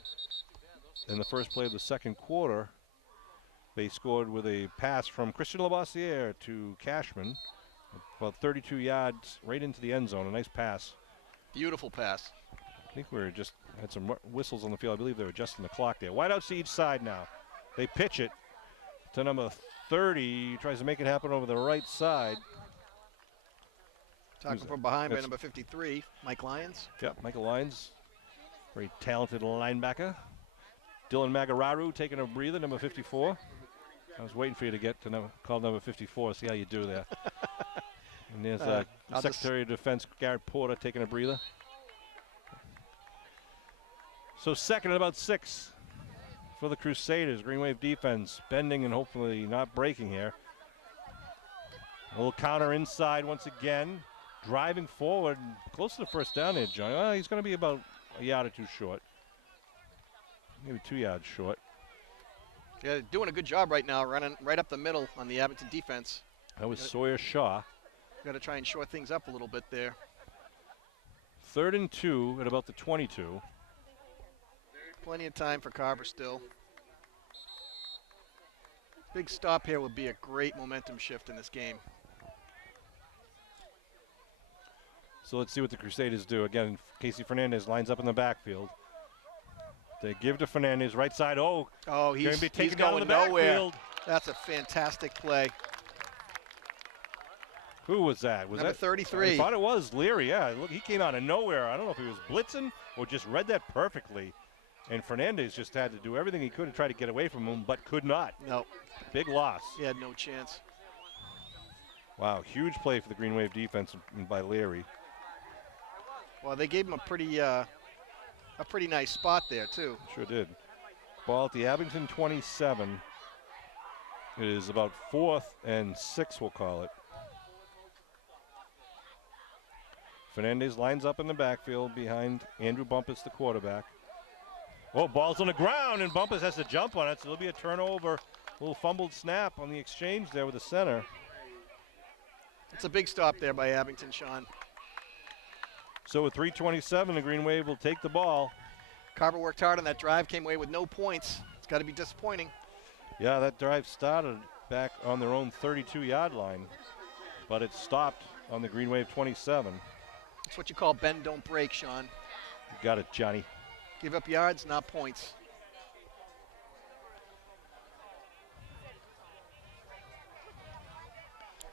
in the first play of the second quarter, they scored with a pass from Christian Labossiere to Cashman, about 32 yards right into the end zone. A nice pass. Beautiful pass. I think we just had some whistles on the field. I believe they were adjusting the clock there. Wide out to each side now. They pitch it to number 30. He tries to make it happen over the right side. Talking from behind by number 53, Mike Lyons. Yep, Michael Lyons, very talented linebacker. Dylan Magararu taking a breather, number 54. I was waiting for you to get to call number 54, see how you do there. And there's Secretary of Defense Garrett Porter taking a breather. So second and about 6 for the Crusaders. Green Wave defense bending and hopefully not breaking here. A little counter inside once again. Driving forward, close to the first down there, Johnny. Well, he's going to be about a yard or two short. Maybe 2 yards short. Yeah, doing a good job right now, running right up the middle on the Abington defense. That was Sawyer Shaw. Got to try and shore things up a little bit there. 3rd and 2 at about the 22. Plenty of time for Carver still. Big stop here would be a great momentum shift in this game. So let's see what the Crusaders do. Again, Casey Fernandez lines up in the backfield. They give to Fernandez, right side. Oh, he's be taken down going in the nowhere. backfield. That's a fantastic play. Who was that? Was Number that 33? I thought it was Leary. Yeah, look, he came out of nowhere. I don't know if he was blitzing or just read that perfectly. And Fernandez just had to do everything he could to try to get away from him, but could not. No. Big loss. He had no chance. Wow, huge play for the Green Wave defense by Leary. Well, they gave him a pretty nice spot there too. Sure did. Ball at the Abington 27. It is about 4th and 6, we'll call it. Fernandez lines up in the backfield behind Andrew Bumpus, the quarterback. Oh, ball's on the ground, and Bumpus has to jump on it, so there'll be a turnover. A little fumbled snap on the exchange there with the center. It's a big stop there by Abington, Sean. So with 3:27, the Green Wave will take the ball. Carver worked hard on that drive, came away with no points. It's got to be disappointing. Yeah, that drive started back on their own 32-yard line, but it stopped on the Green Wave 27. That's what you call bend, don't break, Sean. You got it, Johnny. Give up yards, not points.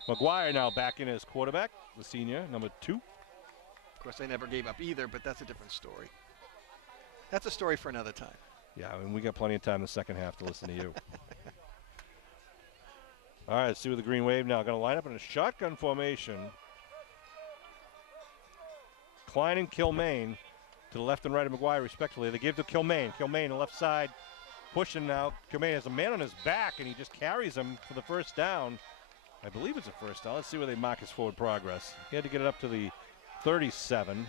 McGuire now back in as quarterback, the senior, number 2. Of course, they never gave up either, but that's a different story. That's a story for another time. Yeah, I mean, we got plenty of time in the second half to listen to you. All right, let's see what the Green Wave now. Going to line up in a shotgun formation. Klein and Kilmaine to the left and right of McGuire, respectively. They give to Kilmaine. Kilmaine, the left side, pushing now. Kilmaine has a man on his back, and he just carries him for the first down. I believe it's a first down. Let's see where they mark his forward progress. He had to get it up to the 37.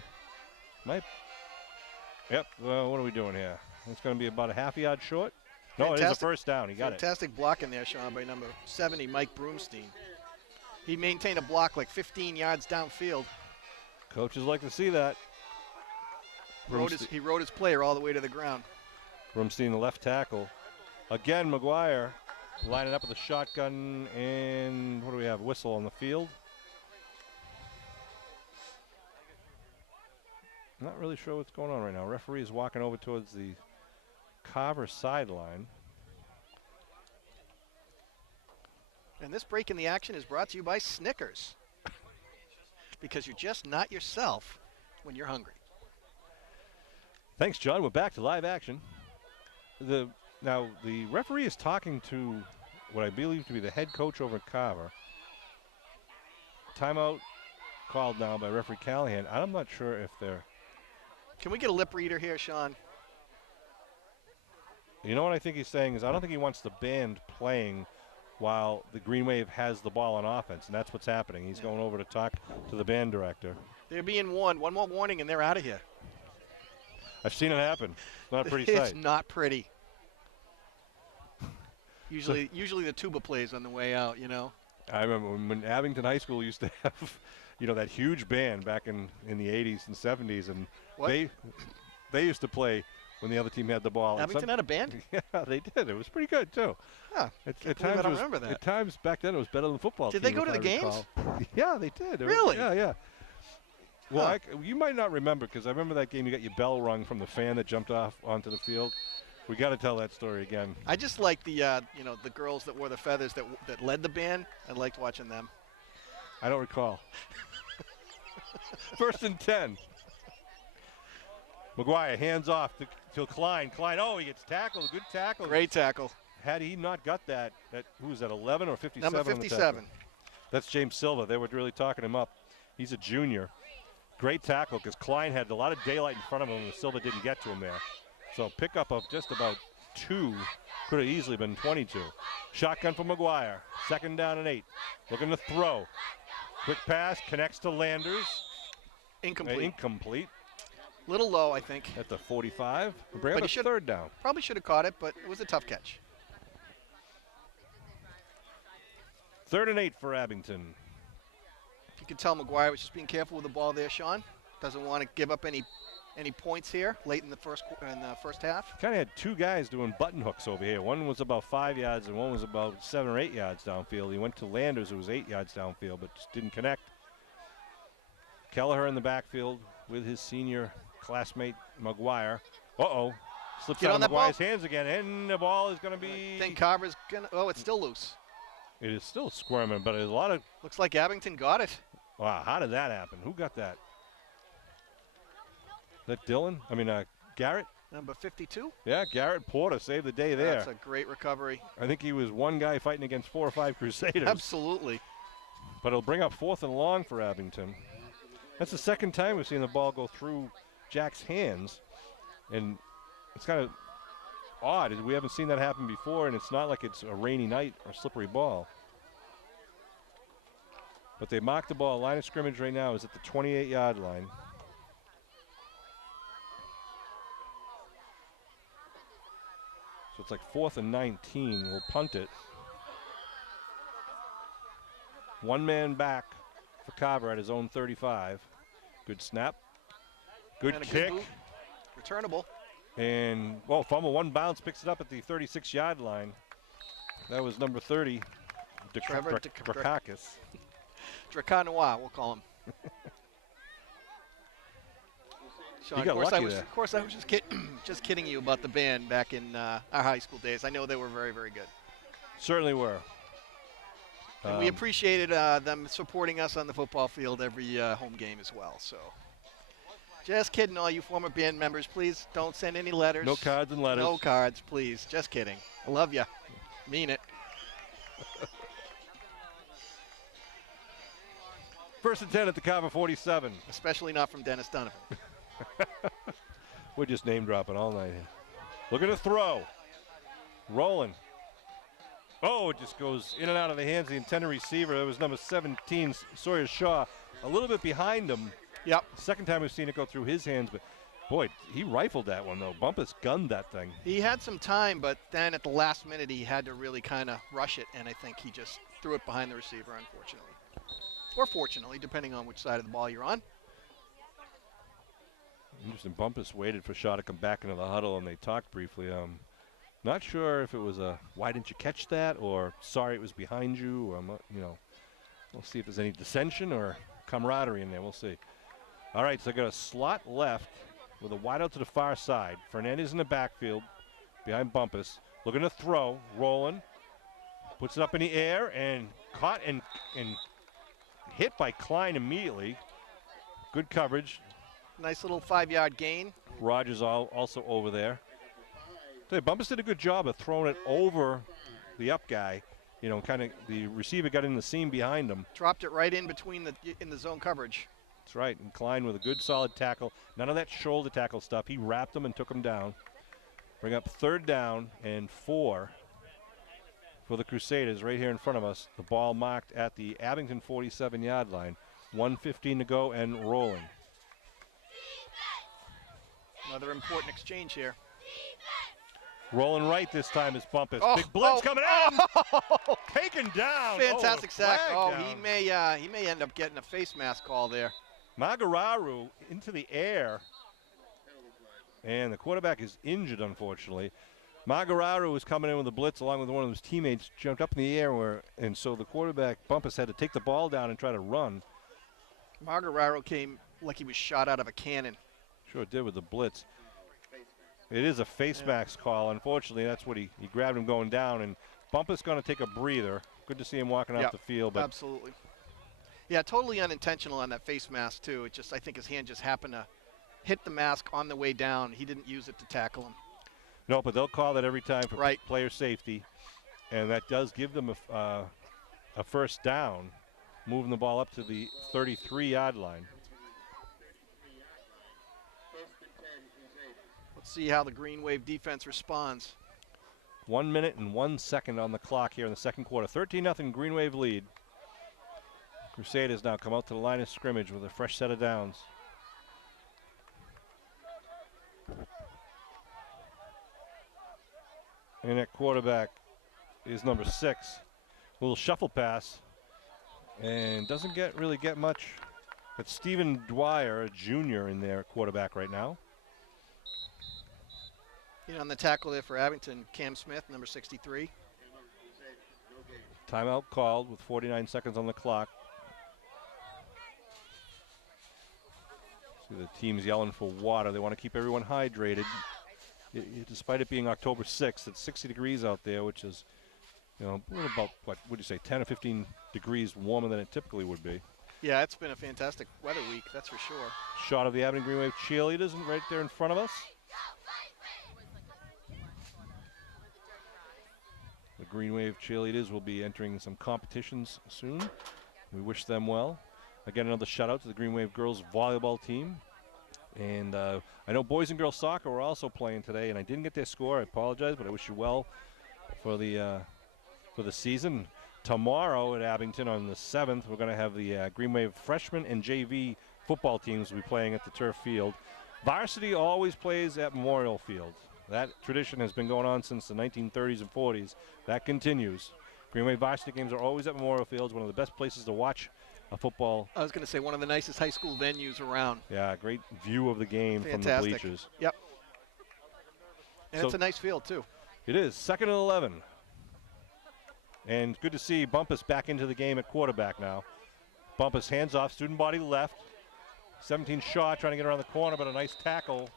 Yep, well, what are we doing here? It's going to be about a half yard short. No, it is a first down. He got it. Fantastic block in there, Sean, by number 70, Mike Broomstein. He maintained a block like 15 yards downfield. Coaches like to see that. He rode his player all the way to the ground. Broomstein, the left tackle. Again, McGuire lining up with a shotgun, and what do we have? Whistle on the field. Not really sure what's going on right now. Referee is walking over towards the Carver sideline. And this break in the action is brought to you by Snickers. Because you're just not yourself when you're hungry. Thanks, John. We're back to live action. Now, the referee is talking to what I believe to be the head coach over at Carver. Timeout called now by referee Callahan. I'm not sure if they're... Can we get a lip reader here, Sean? You know what I think he's saying is I don't think he wants the band playing while the Green Wave has the ball on offense, and that's what's happening. He's going over to talk to the band director. They're being warned. One more warning, and they're out of here. I've seen it happen. It's not a pretty sight. It's not pretty. Usually the tuba plays on the way out, you know. I remember when Abington High School used to have, that huge band back in the 80s and 70s, and they used to play when the other team had the ball. Abington had a band? Yeah, they did. It was pretty good, too. Huh. At times I don't remember that. At times back then it was better than the football Did team. they go to the games? Yeah, they did. Really? Yeah. Well, you might not remember, because I remember that game you got your bell rung from the fan that jumped off onto the field. We got to tell that story again. I just like the girls that wore the feathers that led the band. I liked watching them. I don't recall. 1st and 10. McGuire hands off to Klein. Klein, he gets tackled. Good tackle. Great tackle. Had he not got that, who was that, 11 or 57? Number 57. That's James Silva. They were really talking him up. He's a junior. Great tackle because Klein had a lot of daylight in front of him and Silva didn't get to him there. So pickup of just about 2, could have easily been 22. Shotgun for McGuire. 2nd down and 8. Looking to throw. Quick pass, connects to Landers. Incomplete. Little low, I think. At the 45. Bring up a 3rd down. Probably should have caught it, but it was a tough catch. 3rd and 8 for Abington. You can tell McGuire was just being careful with the ball there, Sean. Doesn't want to give up any points here late in the first half. Kind of had 2 guys doing button hooks over here. One was about 5 yards and one was about 7 or 8 yards downfield. He went to Landers, who was 8 yards downfield, but just didn't connect. Kelleher in the backfield with his senior classmate, McGuire. Uh-oh. Slips Get out on of that ball. McGuire's hands again, and the ball is going to be... I think Carver's going to... Oh, it's still loose. It is still squirming, but there's a lot of... Looks like Abington got it. Wow, how did that happen? Who got that? Is that Dylan? I mean, Garrett? Number 52. Yeah, Garrett Porter saved the day there. That's a great recovery. I think he was one guy fighting against 4 or 5 Crusaders. Absolutely. But it'll bring up 4th and long for Abington. That's the second time we've seen the ball go through Jack's hands. And it's kind of odd. We haven't seen that happen before, and it's not like it's a rainy night or slippery ball. But they mark the ball. Line of scrimmage right now is at the 28-yard line. So it's like 4th and 19. We'll punt it. One man back for Carver at his own 35. Good snap. Good kick. Good returnable. And, well, fumble, one bounce, picks it up at the 36-yard line. That was number 30, Trevor Drakakis. Dracanois, we'll call him. Sean, You got lucky there. Of course, I was just kidding you about the band back in our high school days. I know they were very, very good. Certainly were. And we appreciated them supporting us on the football field every home game as well. So, just kidding, all you former band members. Please don't send any letters. No cards and letters. No cards, please. Just kidding. I love you. Mean it. First and 10 at the Carver 47. Especially not from Dennis Donovan. We're just name dropping all night here. Look at the throw. Rolling. Oh, it just goes in and out of the hands of the intended receiver. That was number 17, Sawyer Shaw. A little bit behind him. Yep. Second time we've seen it go through his hands, but boy, he rifled that one though. Bumpus gunned that thing. He had some time, but then at the last minute he had to really kind of rush it, and I think he just threw it behind the receiver, unfortunately. Or fortunately, depending on which side of the ball you're on. Interesting. Bumpus waited for Shaw to come back into the huddle, and they talked briefly. Not sure if it was a why didn't you catch that, or sorry it was behind you, or we'll see if there's any dissension or camaraderie in there. We'll see. All right, so I got a slot left with a wide out to the far side. Fernandez in the backfield behind Bumpus, looking to throw, rolling, puts it up in the air and caught and hit by Klein immediately. Good coverage. Nice little 5-yard gain. Rogers also over there. Bumpus did a good job of throwing it over the up guy. Kind of the receiver got in the seam behind him. Dropped it right in between in the zone coverage. That's right. And Klein with a good solid tackle. None of that shoulder tackle stuff. He wrapped him and took him down. Bring up 3rd down and 4 for the Crusaders right here in front of us. The ball marked at the Abington 47-yard line. 1:15 to go and rolling. Another important exchange here. Rolling right this time is Bumpus. Oh, Big blitz coming in. Taken down. Fantastic sack. Down. He may end up getting a face mask call there. Magararu into the air. And the quarterback is injured, unfortunately. Magararu was coming in with a blitz along with one of his teammates, jumped up in the air, and so the quarterback, Bumpus, had to take the ball down and try to run. Magararu came like he was shot out of a cannon. Sure did with the blitz. It is a face mask call. Unfortunately, that's what he grabbed him going down, and Bumpus going to take a breather. Good to see him walking off the field. But absolutely. Yeah, totally unintentional on that face mask, too. I think his hand just happened to hit the mask on the way down. He didn't use it to tackle him. No, but they'll call that every time for player safety, and that does give them a first down, moving the ball up to the 33-yard line. Let's see how the Green Wave defense responds. 1 minute and 1 second on the clock here in the second quarter. 13-0 Green Wave lead. Crusaders now come out to the line of scrimmage with a fresh set of downs. And at quarterback is number 6. A little shuffle pass. And doesn't really get much. But Stephen Dwyer, a junior, in there quarterback right now. On the tackle there for Abington, Cam Smith, number 63. Timeout called with 49 seconds on the clock. See the teams yelling for water. They want to keep everyone hydrated. Despite it being October 6th, it's 60 degrees out there, which is, about, what would you say, 10 or 15 degrees warmer than it typically would be. Yeah, it's been a fantastic weather week, that's for sure. Shot of the Abington Green Wave cheerleaders right there in front of us. The Green Wave cheerleaders will be entering some competitions soon. We wish them well. Again, another shout out to the Green Wave girls volleyball team. And I know boys and girls soccer were also playing today, and I didn't get their score. I apologize, but I wish you well for the season. Tomorrow at Abington on the 7th, we're going to have the Green Wave freshman and JV football teams will be playing at the turf field. Varsity always plays at Memorial Field. That tradition has been going on since the 1930s and 40s. That continues. Green Wave Varsity games are always at Memorial Field. It's one of the best places to watch a football. I was going to say one of the nicest high school venues around. Yeah, great view of the game from the bleachers. Yep. And it's a nice field, too. It is. 2nd and 11. And good to see Bumpus back into the game at quarterback now. Bumpus hands off, student body left. 17 shot, trying to get around the corner, but a nice tackle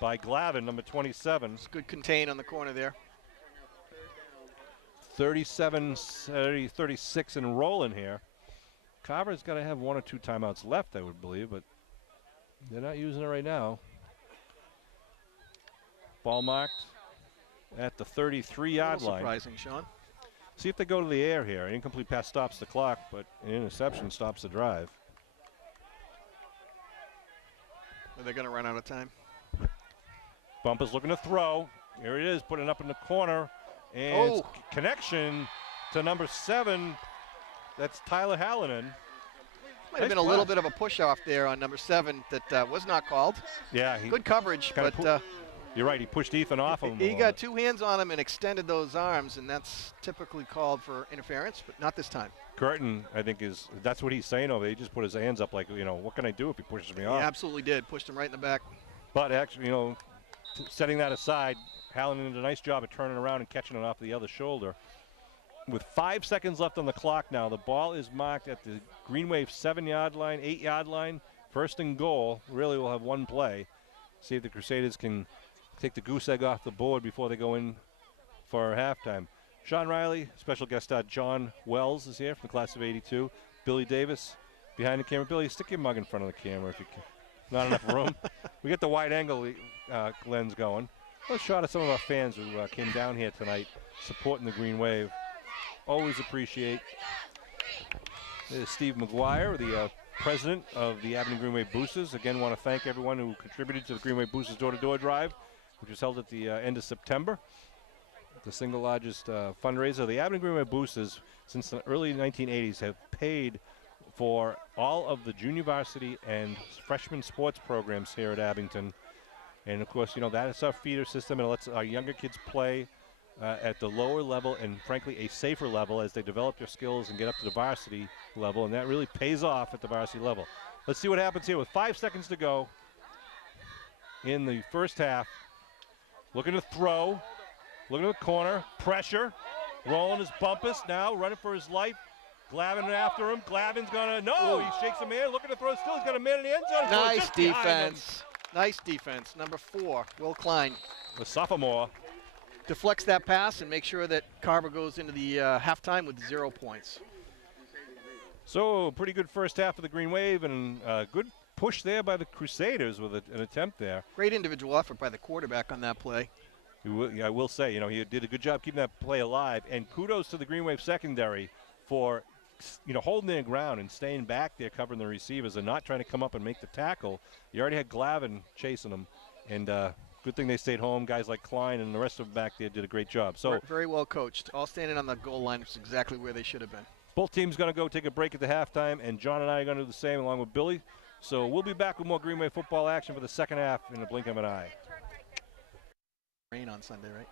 by Glavin, number 27. It's good contain on the corner there. 36 and rolling here. Carver's got to have 1 or 2 timeouts left, I would believe, but they're not using it right now. Ball marked at the 33-yard line. Surprising, Sean. See if they go to the air here. An incomplete pass stops the clock, but an interception stops the drive. Are they going to run out of time? Bumpus looking to throw. Here it is, putting it up in the corner. And connection to number 7. That's Tyler Hallinan. Might have been a little bit of a push off there on number 7 that was not called. Yeah. Good coverage, but you're right. He pushed Ethan off him. He got 2 hands on him and extended those arms, and that's typically called for interference, but not this time. Curtin, I think, that's what he's saying over there. He just put his hands up like, what can I do if he pushes me off? He absolutely did. Pushed him right in the back. But actually, setting that aside, Hallinan did a nice job of turning around and catching it off the other shoulder. With 5 seconds left on the clock now, the ball is marked at the Green Wave 7-yard line, 8-yard line. 1st and goal. Really, we'll have one play. See if the Crusaders can take the goose egg off the board before they go in for halftime. Sean Riley, special guest star John Wells is here from the class of '82. Billy Davis behind the camera. Billy, stick your mug in front of the camera if you can. Not enough room. We get the wide angle lens going. Let's shot of some of our fans who came down here tonight supporting the Green Wave. Always appreciate. There's Steve McGuire, the president of the Abington Green Wave Boosters. Again, want to thank everyone who contributed to the Green Wave Boosters door-to-door drive, which was held at the end of September. The single largest fundraiser. The Abington Green Wave Boosters, since the early 1980s, have paid for all of the junior varsity and freshman sports programs here at Abington. And of course, that is our feeder system, and it lets our younger kids play at the lower level and, frankly, a safer level as they develop their skills and get up to the varsity level, and that really pays off at the varsity level. Let's see what happens here with 5 seconds to go in the first half. Looking to throw, looking at the corner, pressure, rolling his Bumpus now, running for his life. Glavin after him. Glavin's gonna, he shakes him in, looking to throw still. He's got a man in the end zone. Nice defense. Nice defense. Number 4, Will Klein. The sophomore. Deflects that pass and make sure that Carver goes into the halftime with 0 points. So pretty good first half of the Green Wave, and good push there by the Crusaders with an attempt there. Great individual effort by the quarterback on that play. I will say, he did a good job keeping that play alive, and kudos to the Green Wave secondary for holding their ground and staying back there covering the receivers and not trying to come up and make the tackle. You already had Glavin chasing them, and good thing they stayed home. Guys like Klein and the rest of them back there did a great job. So very well coached. All standing on the goal line, which is exactly where they should have been. Both teams going to go take a break at the halftime, and John and I are going to do the same along with Billy. So we'll be back with more Green Wave football action for the second half in a blink of an eye. Rain on Sunday, right?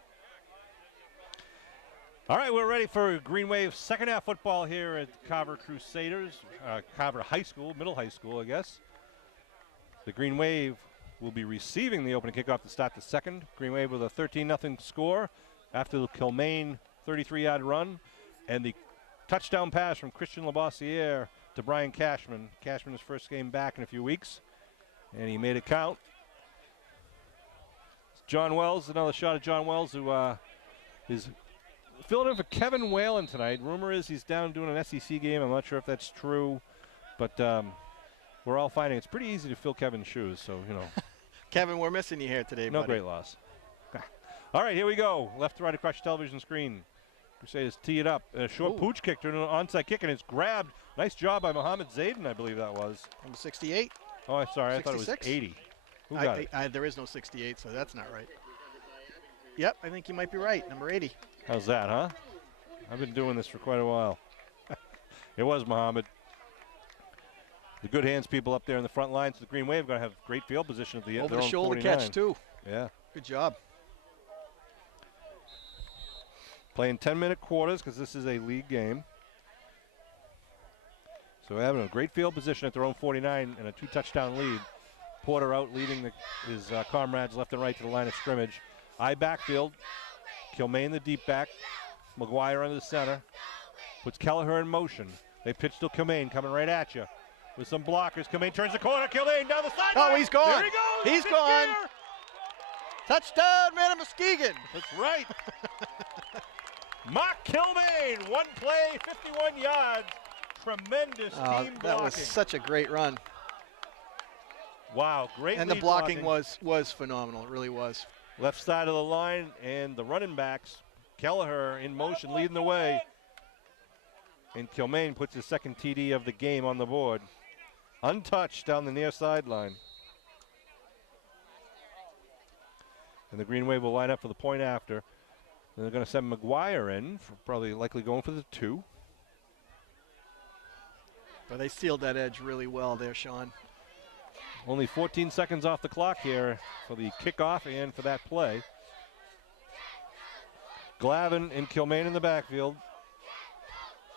All right, we're ready for Green Wave second half football here at Carver Crusaders, Carver High School, middle high school, I guess. The Green Wave will be receiving the opening kickoff to start the second. Green Wave with a 13-0 score after the Kilmaine 33-yard run, and the touchdown pass from Christian Labossiere to Brian Cashman. Cashman's first game back in a few weeks. And he made it count. John Wells, another shot at John Wells, who is filling in for Kevin Whalen tonight. Rumor is he's down doing an SEC game. I'm not sure if that's true, but we're all finding it's pretty easy to fill Kevin's shoes. So, you know. Kevin, we're missing you here today, No buddy. great loss. All right, here we go. Left to right across your television screen. Crusaders tee it up. A short pooch kick to an onside kick, and it's grabbed. Nice job by Mohammed Zayden, I believe that was. Number 68. Oh, I'm sorry. 66? I thought it was 80. Who got it? There is no 68, so that's not right. Yep, I think you might be right. Number 80. How's that, huh? I've been doing this for quite a while. It was Mohammed. The good hands people up there in the front lines of the Green Wave are going to have great field position at the end. Over the shoulder catch, too. Yeah. Good job. Playing 10-minute quarters because this is a league game. So having a great field position at their own 49 and a 2-touchdown lead. Porter out leading his comrades left and right to the line of scrimmage. I backfield. Kilmaine the deep back. McGuire under the center. Puts Kelleher in motion. They pitch to Kilmaine coming right at you. With some blockers. Kilmaine turns the corner. Kilmaine down the sideline. Oh, he's gone. There he goes. He's gone. Touchdown, man of Muskegon. That's right. Mark Kilmaine, one play, 51 yards. Tremendous team blocking. That was such a great run. Wow, great. And the blocking was phenomenal. It really was. Left side of the line, and the running backs, Kelleher in motion, leading the way. And Kilmaine puts his second TD of the game on the board. Untouched down the near sideline. And the Green Wave will line up for the point after. And they're going to send McGuire in, for probably likely going for the 2. But they sealed that edge really well there, Sean. Only 14 seconds off the clock here for the kickoff and for that play. Glavin and Kilmaine in the backfield.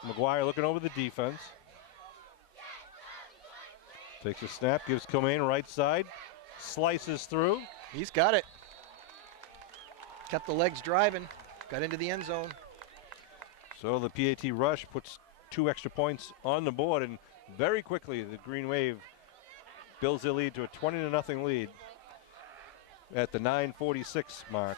McGuire looking over the defense. Takes a snap, gives Kilmaine right side. Slices through. He's got it. Kept the legs driving. Got into the end zone. So the PAT rush puts 2 extra points on the board, and very quickly the Green Wave builds their lead to a 20-0 lead at the 9:46 mark.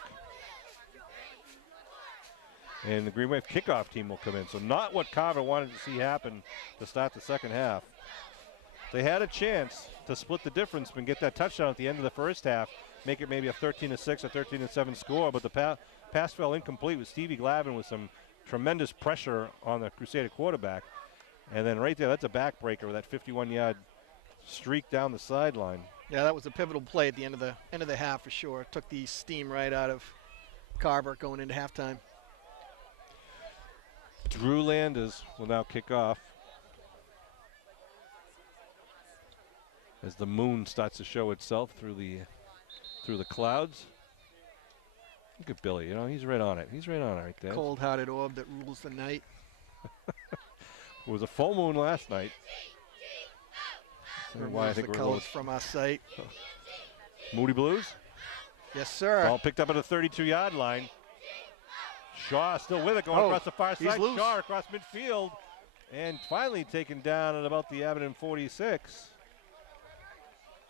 And the Green Wave kickoff team will come in. So not what Carver wanted to see happen to start the second half. They had a chance to split the difference and get that touchdown at the end of the first half, make it maybe a 13-6 or 13-7 score, but the pass fell incomplete with Stevie Glavin with some tremendous pressure on the Crusader quarterback. And then right there, that's a backbreaker with that 51-yard streak down the sideline. Yeah, that was a pivotal play at the end of the half for sure. Took the steam right out of Carver going into halftime. Drew Landers will now kick off as the moon starts to show itself through the clouds. Look at Billy, you know, he's right on it. He's right on it right there. Cold-hearted orb that rules the night. It was a full moon last night. Why I think the we're colors from our site. Moody Blues. Yes, sir. Ball picked up at the 32-yard line. Shaw still with it, going across the far side. Loose. Shaw across midfield, and finally taken down at about the Abington 46.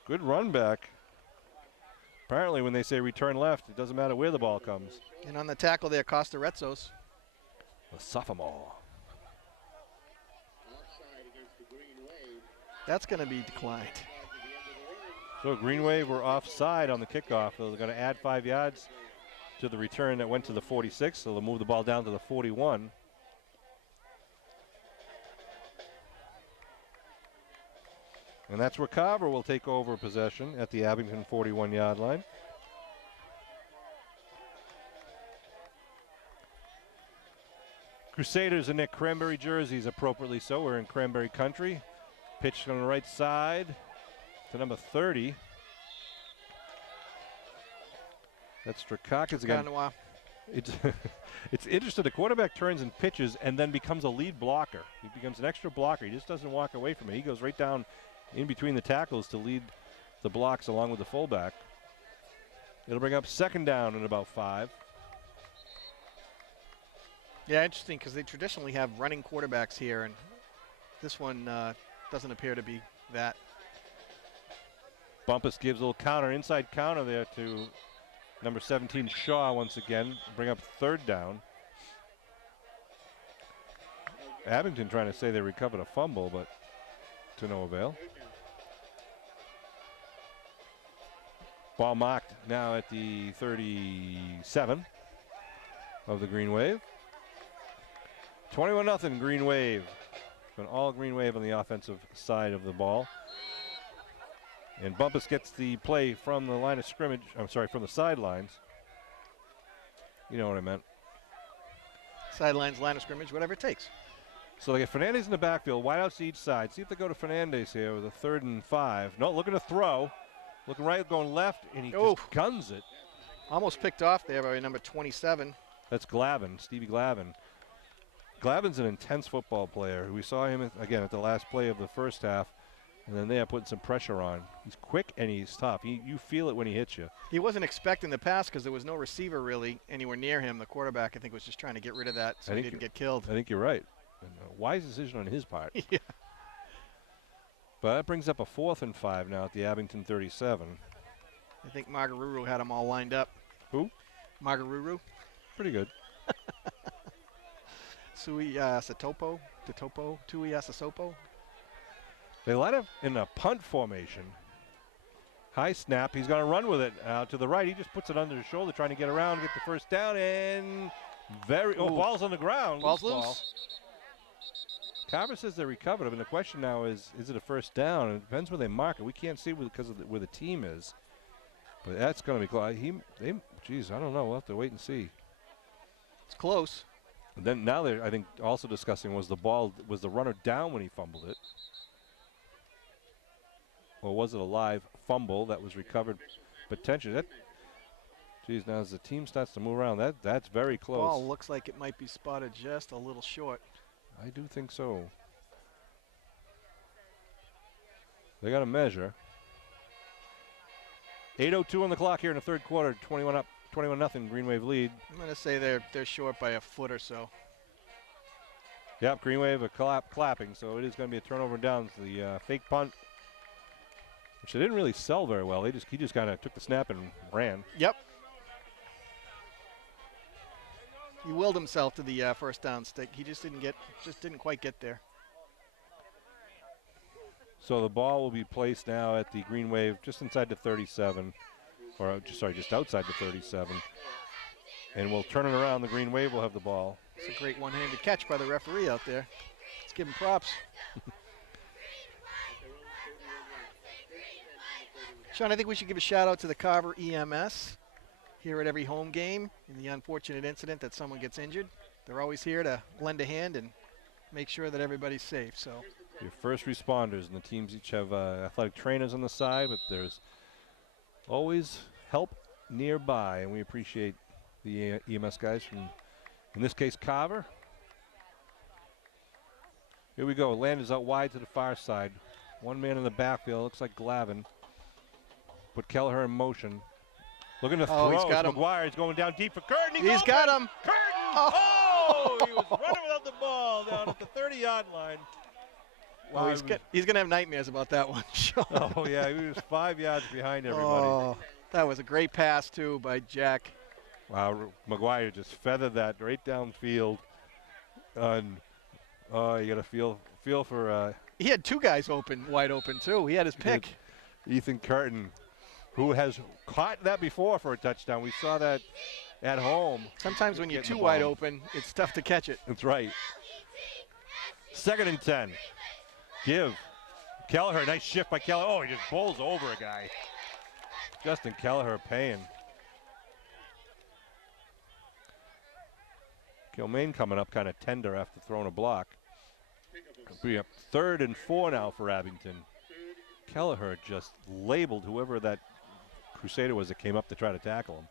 Good run back. Apparently, when they say return left, it doesn't matter where the ball comes. And on the tackle there, Costa Retzos. The sophomore. That's going to be declined. So Green Wave were offside on the kickoff. They're going to add 5 yards to the return that went to the 46, so they'll move the ball down to the 41. And that's where Carver will take over possession at the Abington 41-yard line. Crusaders in their cranberry jerseys, appropriately so. We're in cranberry country. Pitch on the right side to number 30. That's Strakakis again. It's interesting. The quarterback turns and pitches and then becomes a lead blocker. He becomes an extra blocker. He just doesn't walk away from it. He goes right down in between the tackles to lead the blocks along with the fullback. It'll bring up second down in about 5. Yeah, interesting because they traditionally have running quarterbacks here, and this one doesn't appear to be that. Bumpus gives a little counter, inside counter there to number 17, Shaw, once again. Bring up third down. Abington trying to say they recovered a fumble, but to no avail. Ball marked now at the 37 of the Green Wave. 21-0 Green Wave. An all Green Wave on the offensive side of the ball. And Bumpus gets the play from the line of scrimmage. I'm sorry, from the sidelines. You know what I meant. Sidelines, line of scrimmage, whatever it takes. So they get Fernandez in the backfield, wide outs to each side. See if they go to Fernandez here with a 3rd and 5. No, looking to throw. Looking right, going left, and he just guns it. Almost picked off there by number 27. That's Glavin, Stevie Glavin. Glavin's an intense football player. We saw him, again, at the last play of the first half, and then they are putting some pressure on. He's quick and he's tough. You feel it when he hits you. He wasn't expecting the pass because there was no receiver really anywhere near him. The quarterback, I think, was just trying to get rid of that so he didn't get killed. I think you're right. And a wise decision on his part. Yeah. But that brings up a 4th and 5 now at the Abington 37. I think Margaruru had them all lined up. Who? Margaruru. Pretty good. Tui Asasopo. They line up in a punt formation. High snap. He's going to run with it out to the right. He just puts it under his shoulder, trying to get around, get the first down, and ball's on the ground. Ball's loose. Carver says they recovered him, and the question now is it a first down? And it depends where they mark it. We can't see because of where the team is. But that's going to be close. Geez, I don't know. We'll have to wait and see. It's close. And then now they're, I think, also discussing was the runner down when he fumbled it? Or was it a live fumble that was recovered potentially? Geez, now as the team starts to move around, that's very close. Ball looks like it might be spotted just a little short. I do think so. They got to measure. 8:02 on the clock here in the third quarter. 21-0 Green Wave lead. I'm going to say they're short by a foot or so. Yep, Green Wave clapping, so it is going to be a turnover and downs. The fake punt, which they didn't really sell very well. He just kind of took the snap and ran. Yep. He willed himself to the first down stick. He just didn't quite get there. So the ball will be placed now at the Green Wave just inside the 37, or just outside the 37. And we'll turn it around. The Green Wave will have the ball. It's a great one-handed catch by the referee out there. Let's give him props. Sean, I think we should give a shout out to the Carver EMS here at every home game in the unfortunate incident that someone gets injured. They're always here to lend a hand and make sure that everybody's safe. So your first responders, and the teams each have athletic trainers on the side, but there's always help nearby, and we appreciate the EMS guys from, in this case, Carver. Here we go. Landers out wide to the far side. One man in the backfield. Looks like Glavin. Put Kelleher in motion. Looking to throw. He's got him. McGuire's going down deep for Curtin. He's got him. Curtin! Oh! He was running without the ball down at the 30-yard line. Wow, he's going to have nightmares about that one, Sean. Oh, yeah, he was 5 yards behind everybody. Oh, that was a great pass, too, by Jack. Wow, McGuire just feathered that right downfield. And, you got to feel for... he had two guys wide open, too. He had his pick. Ethan Curtin, who has caught that before for a touchdown. We saw that at home. Sometimes when you're too wide open, it's tough to catch it. That's right. 2nd and 10. Give. Kelleher, nice shift by Kelleher. Oh, he just bowls over a guy. Justin Kelleher paying. Kilmaine coming up kind of tender after throwing a block. It'll be up 3rd and 4 now for Abington. Kelleher just labeled whoever that Crusader was that came up to try to tackle him.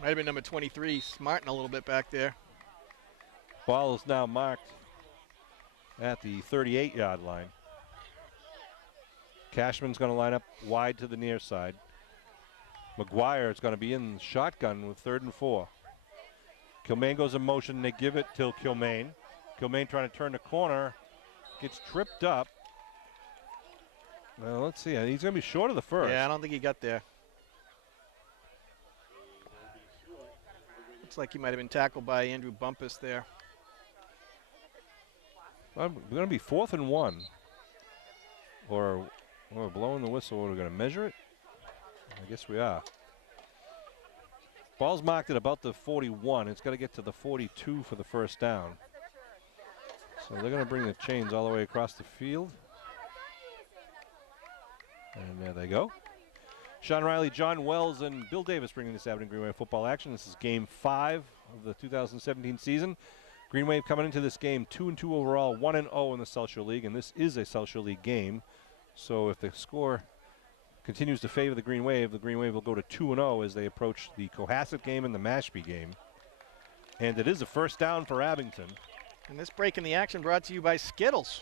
Might have been number 23, smarting a little bit back there. Ball is now marked at the 38-yard line. Cashman's going to line up wide to the near side. McGuire is going to be in shotgun with 3rd and 4. Kilmaine goes in motion. They give it to Kilmaine. Kilmaine trying to turn the corner. Gets tripped up. Well, let's see. He's going to be short of the first. Yeah, I don't think he got there. Looks like he might have been tackled by Andrew Bumpus there. We're going to be 4th and 1. Or we're blowing the whistle. We're going to measure it? I guess we are. Ball's marked at about the 41. It's got to get to the 42 for the first down. So they're going to bring the chains all the way across the field. And there they go. Sean Riley, John Wells, and Bill Davis bringing this Abington Green Wave football action. This is game 5 of the 2017 season. Green Wave coming into this game 2-2 overall, 1-0 in the South Shore League, and this is a South Shore League game. So if the score continues to favor the Green Wave will go to 2-0 as they approach the Cohasset game and the Mashpee game. And it is a first down for Abington. And this break in the action brought to you by Skittles.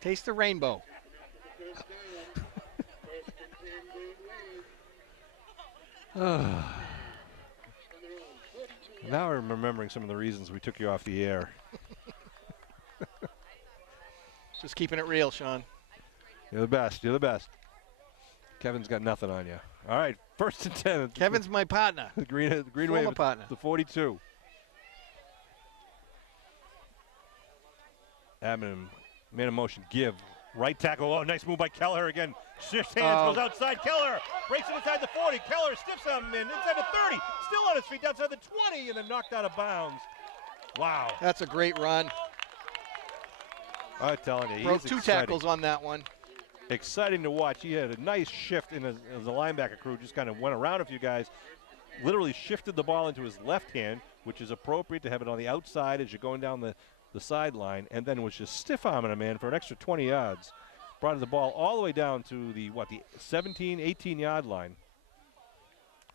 Taste the rainbow. Now I'm remembering some of the reasons we took you off the air. Just keeping it real, Sean. You're the best. You're the best. Kevin's got nothing on you. All right, 1st and 10. Kevin's my partner. The Green Former Wave, partner. the 42. Abington, man in motion, give. Right tackle, oh, nice move by Keller again. Shifts hands, goes outside. Keller breaks it inside the 40. Keller stiffs him in inside the 30. Still on his feet, outside the 20, and then knocked out of bounds. Wow. That's a great run. I'm telling you, Broke he's two exciting. tackles on that one. Exciting to watch. He had a nice shift in the linebacker crew, just kind of went around a few guys, literally shifted the ball into his left hand, which is appropriate to have it on the outside as you're going down the sideline, and then was just stiff-arming a man for an extra 20 yards. Brought the ball all the way down to the 17, 18-yard line.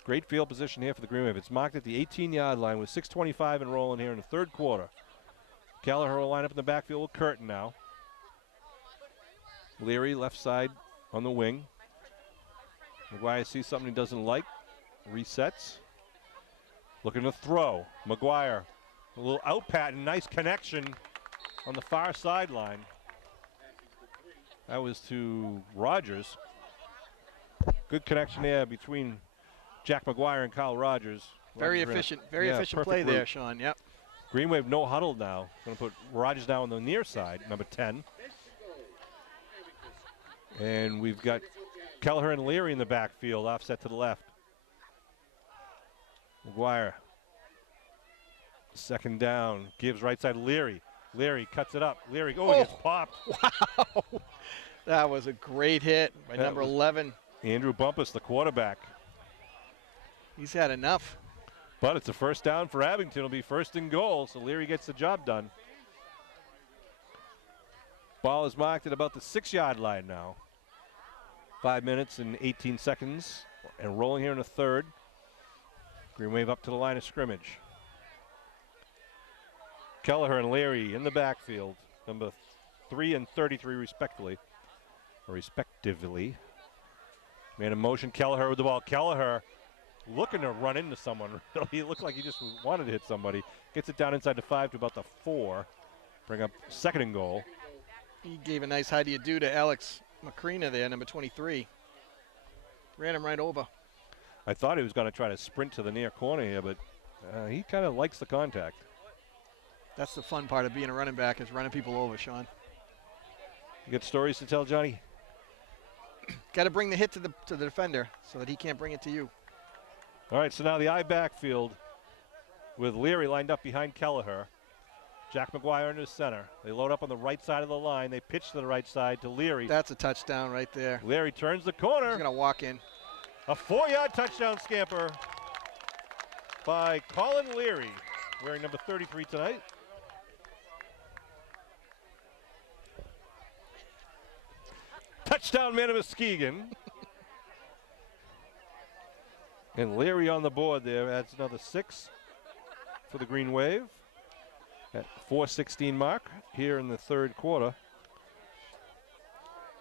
Great field position here for the Green Wave. It's marked at the 18-yard line with 6:25 and rolling here in the third quarter. Kelleher will line up in the backfield with Curtin now. Leary left side on the wing. McGuire sees something he doesn't like. Resets. Looking to throw. McGuire. A little out pattern. Nice connection on the far sideline. That was to Rogers. Good connection there between Jack McGuire and Kyle Rogers. Very efficient play there, Sean. Yep. Green Wave no huddle now. Going to put Rogers down on the near side, number 10. And we've got Kelleher and Leary in the backfield, offset to the left. McGuire. Second down, gives right side Leary. Leary cuts it up. Leary, he gets popped. Wow. That was a great hit by number 11. Andrew Bumpus, the quarterback. He's had enough. But it's a first down for Abington. It'll be 1st and goal, so Leary gets the job done. Ball is marked at about the 6-yard line now. 5 minutes and 18 seconds. And rolling here in the third. Green Wave up to the line of scrimmage. Kelleher and Leary in the backfield. Number 3 and 33 respectively. Man in motion, Kelleher with the ball. Kelleher looking to run into someone. He looked like he just wanted to hit somebody. Gets it down inside the 5 to about the 4. Bring up 2nd and goal. He gave a nice how do you do to Alex Macrina there, number 23. Ran him right over. I thought he was going to try to sprint to the near corner here, but he kind of likes the contact. That's the fun part of being a running back, is running people over, Sean. You got stories to tell, Johnny? Got to bring the hit to the defender so that he can't bring it to you. All right, so now the I backfield with Leary lined up behind Kelleher. Jack McGuire in the center. They load up on the right side of the line. They pitch to the right side to Leary. That's a touchdown right there. Leary turns the corner. He's going to walk in. A 4-yard touchdown scamper by Colin Leary, wearing number 33 tonight. Touchdown, man of Muskegon. And Leary on the board there adds another 6 for the Green Wave at 4:16 mark here in the third quarter.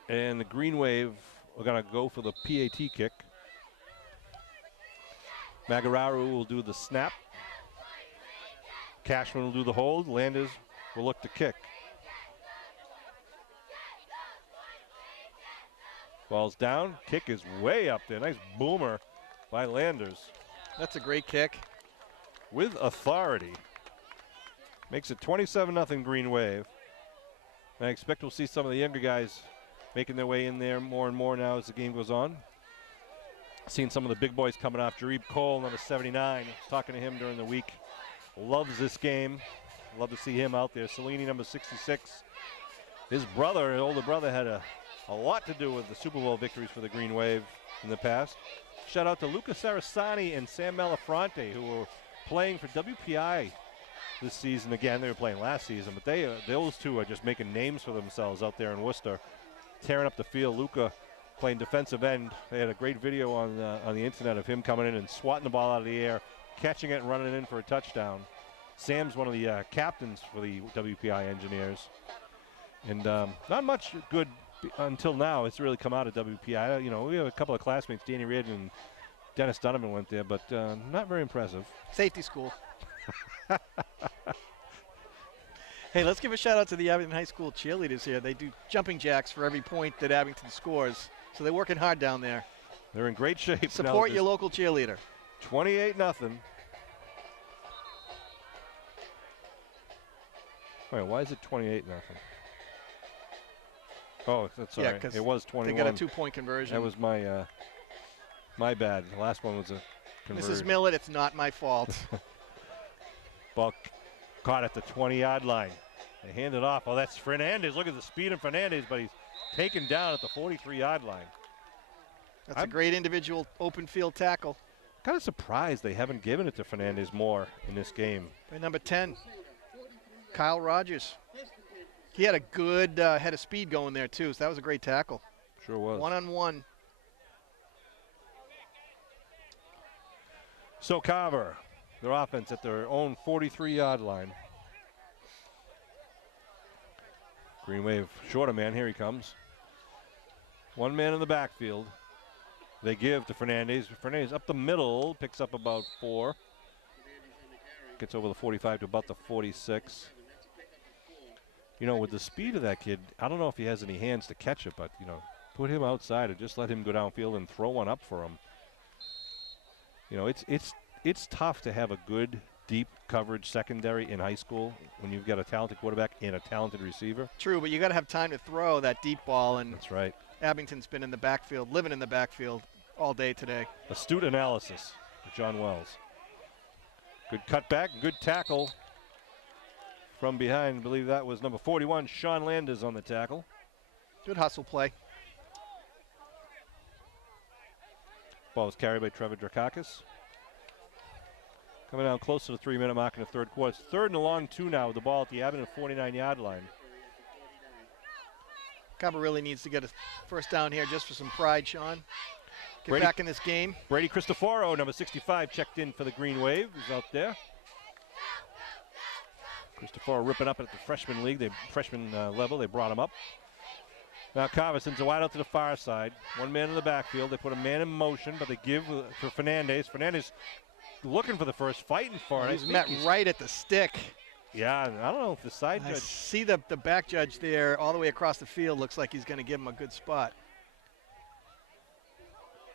And the Green Wave are going to go for the PAT kick. Magararu will do the snap. Cashman will do the hold. Landers will look to kick. Ball's down. Kick is way up there. Nice boomer by Landers. That's a great kick. With authority. Makes it 27-0 Green Wave. And I expect we'll see some of the younger guys making their way in there more and more now as the game goes on. Seen some of the big boys coming off. Jareeb Cole, number 79. I was talking to him during the week. Loves this game. Love to see him out there. Cellini, number 66. His brother, his older brother, had a lot to do with the Super Bowl victories for the Green Wave in the past. Shout out to Luca Sarasani and Sam Malafronte, who were playing for WPI this season. Again, they were playing last season, but those two are just making names for themselves out there in Worcester, tearing up the field. Luca playing defensive end. They had a great video on the internet of him coming in and swatting the ball out of the air, catching it and running it in for a touchdown. Sam's one of the captains for the WPI Engineers. And not much good until now. It's really come out of WPI. You know, we have a couple of classmates, Danny Reed and Dennis Donovan went there, but not very impressive. Safety school. Hey, let's give a shout out to the Abington High School cheerleaders here. They do jumping jacks for every point that Abington scores. So they're working hard down there. They're in great shape. Support your local cheerleader. 28-0. Wait, why is it 28-0? Oh, that's all right. It was 21. They got a 2-point conversion. That was my bad. The last one was a conversion. Mrs. Millett, it's not my fault. Ball caught at the 20-yard line. They hand it off. Oh, that's Fernandez. Look at the speed of Fernandez, but he's taken down at the 43-yard line. That's a great individual open field tackle. Kind of surprised they haven't given it to Fernandez more in this game. By number 10, Kyle Rogers. He had a good head of speed going there, too, so that was a great tackle. Sure was. One-on-one. So Carver, their offense at their own 43-yard line. Green Wave, shorter man, here he comes. One man in the backfield. They give to Fernandez. Fernandez up the middle, picks up about 4. Gets over the 45 to about the 46. You know, with the speed of that kid, I don't know if he has any hands to catch it, but, you know, put him outside or just let him go downfield and throw one up for him. You know, it's tough to have a good, deep coverage secondary in high school when you've got a talented quarterback and a talented receiver. True, but you got to have time to throw that deep ball. And that's right. Abington's been in the backfield, living in the backfield all day today. Astute analysis for John Wells. Good cutback, good tackle from behind. I believe that was number 41, Sean Landers on the tackle. Good hustle play. Ball was carried by Trevor Drakakis. Coming down close to the 3-minute mark in the third quarter. It's 3rd and a long 2 now with the ball at the Abington 49-yard line. Carver really needs to get a first down here just for some pride, Sean. Get back in this game. Brady Cristoforo, number 65, checked in for the Green Wave. He's out there. Cristoforo ripping up at the freshman league, freshman level. They brought him up. Now Carver sends a wide out to the far side. One man in the backfield. They put a man in motion, but they give for Fernandez. Fernandez looking for the first, fighting for it. He's met right at the stick. Yeah, I don't know if the side judge. I see the back judge there all the way across the field. Looks like he's going to give him a good spot.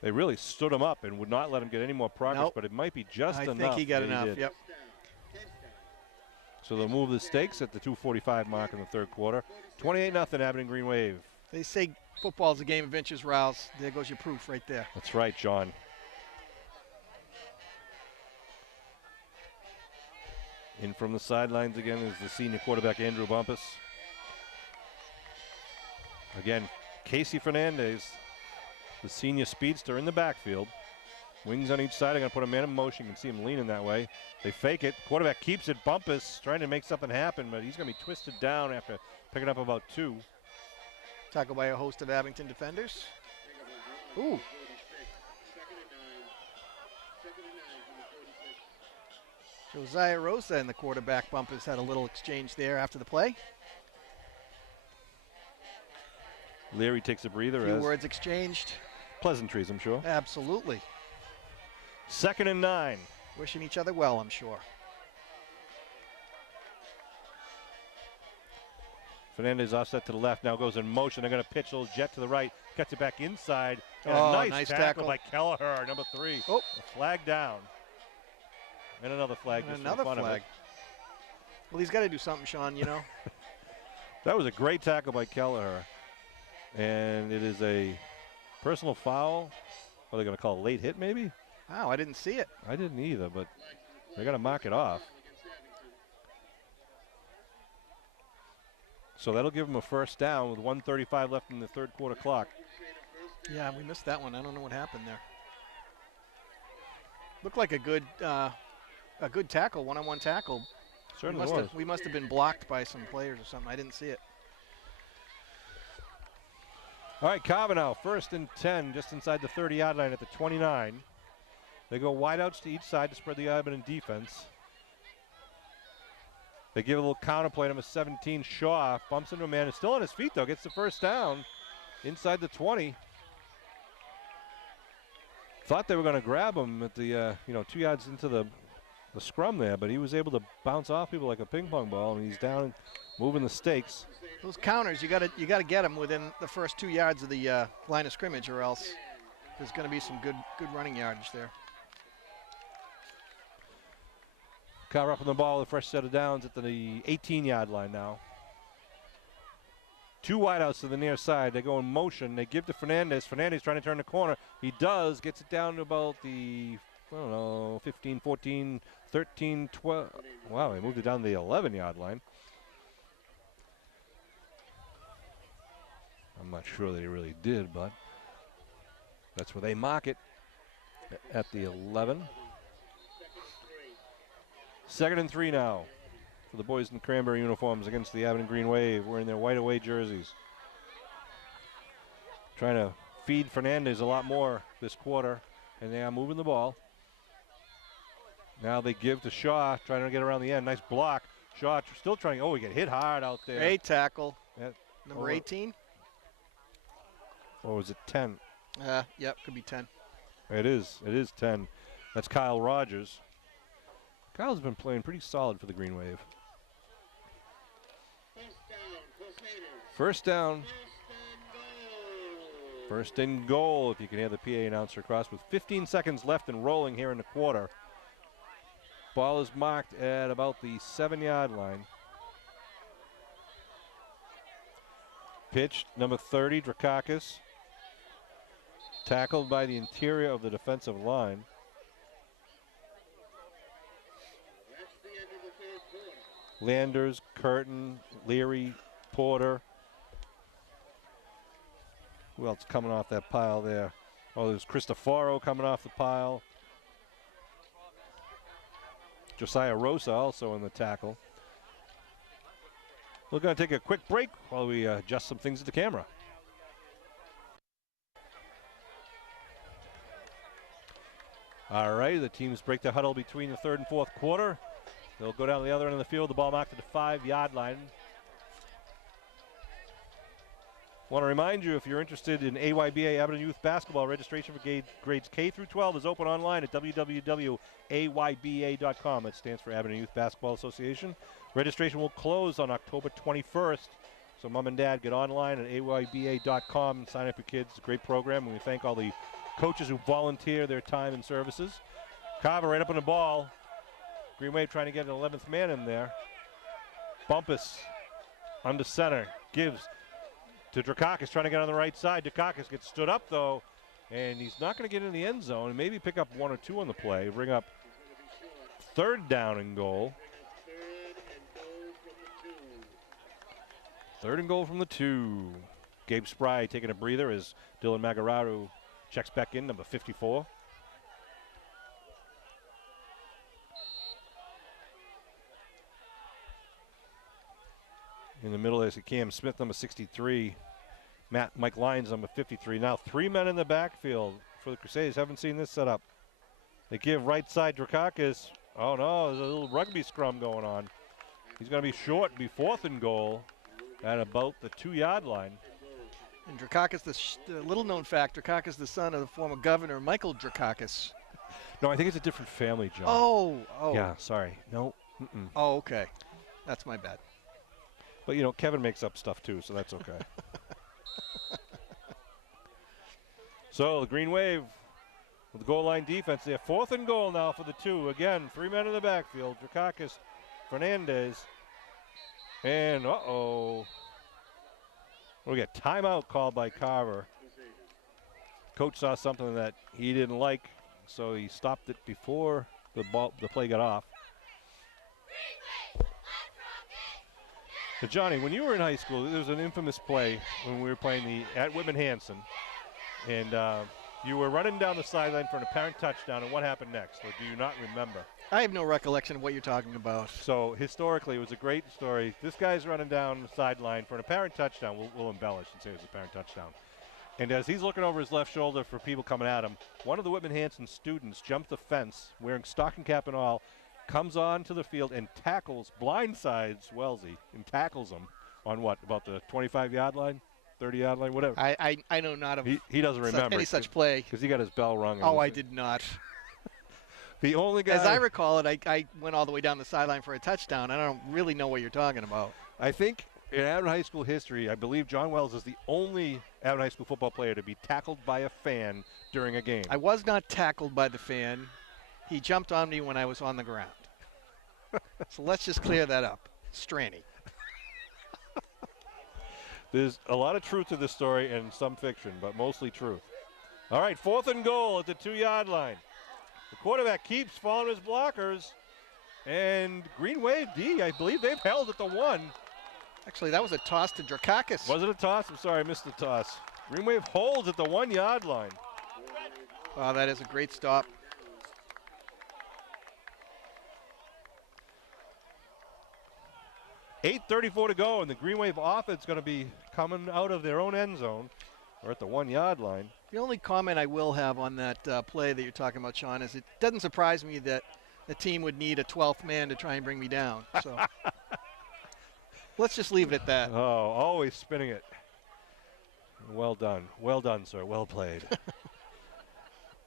They really stood him up and would not let him get any more progress, nope. But it might be just enough. I think he got enough, yep. So they'll move the stakes at the 2:45 mark in the third quarter. 28-0 Abington Green Wave. They say football's a game of inches, Rouse. There goes your proof right there. That's right, John. In from the sidelines again is the senior quarterback, Andrew Bumpus. Again, Casey Fernandez, the senior speedster in the backfield. Wings on each side. They're going to put a man in motion. You can see him leaning that way. They fake it. Quarterback keeps it. Bumpus trying to make something happen, but he's going to be twisted down after picking up about 2. Tackled by a host of Abington defenders. Ooh. Josiah Rosa and the quarterback Bumpus had a little exchange there after the play. Leary takes a breather. A few words exchanged. Pleasantries, I'm sure. Absolutely. 2nd and 9. Wishing each other well, I'm sure. Fernandez offset to the left, now goes in motion. They're going to pitch a little jet to the right, cuts it back inside. And a nice tackle by Kelleher, number 3. Oh. A flag down. And another flag. And another flag. Well, he's got to do something, Sean, you know. That was a great tackle by Kelleher. And it is a personal foul. What are they going to call a late hit, maybe? Wow, I didn't see it. I didn't either, but they're going to mark it off. So that'll give them a first down with 1:35 left in the third quarter clock. Yeah, we missed that one. I don't know what happened there. Looked like a good tackle, one-on-one tackle. Certainly was. We must have been blocked by some players or something. I didn't see it. All right, Carver now, 1st and 10, just inside the 30-yard line at the 29. They go wideouts to each side to spread the Abington defense. They give a little counterplay. Number 17, Shaw, bumps into a man. Is still on his feet, though. Gets the first down inside the 20. Thought they were going to grab him at the, 2 yards into the scrum there, but he was able to bounce off people like a ping pong ball, and he's down moving the stakes. Those counters, you got to get them within the first 2 yards of the line of scrimmage, or else there's going to be some good running yardage there. Carver up on the ball with a fresh set of downs at the 18-yard line now. 2 wideouts to the near side. They go in motion. They give to Fernandez. Fernandez trying to turn the corner. He does. Gets it down to about the, 15, 14, 13, 12. Wow, they moved it down to the 11-yard line. I'm not sure they really did, but that's where they mark it at the 11. 2nd and 3 now for the boys in cranberry uniforms against the Abington Green Wave, wearing their white away jerseys. Trying to feed Fernandez a lot more this quarter, and they are moving the ball. Now they give to Shaw, trying to get around the end. Nice block. Shaw still trying. Oh, he get hit hard out there. Great tackle. Number 18. Or was it 10? Yep, could be 10. It is 10. That's Kyle Rogers. Kyle's been playing pretty solid for the Green Wave. First down. First and goal, if you can hear the PA announcer across, with 15 seconds left and rolling here in the quarter. Ball is marked at about the 7-yard line. Pitched, number 30, Drakakis. Tackled by the interior of the defensive line. Landers, Curtin, Leary, Porter. Who else coming off that pile there? Oh, there's Cristoforo coming off the pile. Josiah Rosa also in the tackle. We're going to take a quick break while we adjust some things at the camera. All right, the teams break their huddle between the 3rd and 4th quarter. They'll go down to the other end of the field. The ball marked at the 5-yard line. Want to remind you, if you're interested in AYBA Abington Youth Basketball, registration for grades K through 12 is open online at www.ayba.com. It stands for Abington Youth Basketball Association. Registration will close on October 21st. So mom and dad, get online at ayba.com and sign up your kids. It's a great program, and we thank all the coaches who volunteer their time and services. Carver right up on the ball. Green Wave trying to get an 11th man in there. Bumpus under center. Gives to Drakakis, trying to get on the right side. Drakakis gets stood up, though, and he's not going to get in the end zone and maybe pick up 1 or 2 on the play. Bring up 3rd down and goal. 3rd and goal from the 2. Gabe Spry taking a breather as Dylan Magararu checks back in, number 54. In the middle is Cam Smith, number 63. Mike Lyons, number 53. Now 3 men in the backfield for the Crusaders. Haven't seen this setup. They give right side Drakakis. Oh no, there's a little rugby scrum going on. He's going to be short, be 4th and goal at about the 2-yard line. And Drakakis, the little-known fact, Drakakis, the son of the former governor, Michael Drakakis. No, I think it's a different family, John. Oh. Yeah, sorry. No. Oh, okay. That's my bad. But, you know, Kevin makes up stuff too, so that's okay. So the Green Wave with the goal line defense there. 4th and goal now for the 2. Again, 3 men in the backfield. Drakakis, Fernandez. And, we got timeout called by Carver. Coach saw something that he didn't like, so he stopped it before the play got off. So Johnny, when you were in high school, there was an infamous play when we were playing at Whitman-Hanson, and you were running down the sideline for an apparent touchdown, and what happened next? Or do you not remember? I have no recollection of what you're talking about. So historically, it was a great story. This guy's running down the sideline for an apparent touchdown. We'll embellish and say it was an apparent touchdown. And as he's looking over his left shoulder for people coming at him, one of the Whitman-Hanson students jumped the fence, wearing stocking cap and all, comes onto the field and tackles, blindsides Wellesley, and tackles him on what, about the 25-yard line, 30-yard line, whatever. I know not of he doesn't remember any such play. Because he got his bell rung. Oh, I did not. The only guy. As I recall it, I went all the way down the sideline for a touchdown. I don't really know what you're talking about. I think in Abington High School history, I believe John Wells is the only Abington High School football player to be tackled by a fan during a game. I was not tackled by the fan. He jumped on me when I was on the ground. So let's just clear that up. Stranny. There's a lot of truth to this story and some fiction, but mostly truth. All right, 4th and goal at the 2-yard line. The quarterback keeps following his blockers, and Green Wave D, I believe they've held at the 1. Actually, that was a toss to Drakakis. Was it a toss? I'm sorry, I missed the toss. Green Wave holds at the 1-yard line. Wow, that is a great stop. .8:34 to go, and the Green Wave offense is going to be coming out of their own end zone, or at the 1-yard line. The only comment I will have on that play that you're talking about, Sean, is it doesn't surprise me that the team would need a 12th man to try and bring me down. So let's just leave it at that. Oh, always spinning it. Well done. Well done, sir. Well played.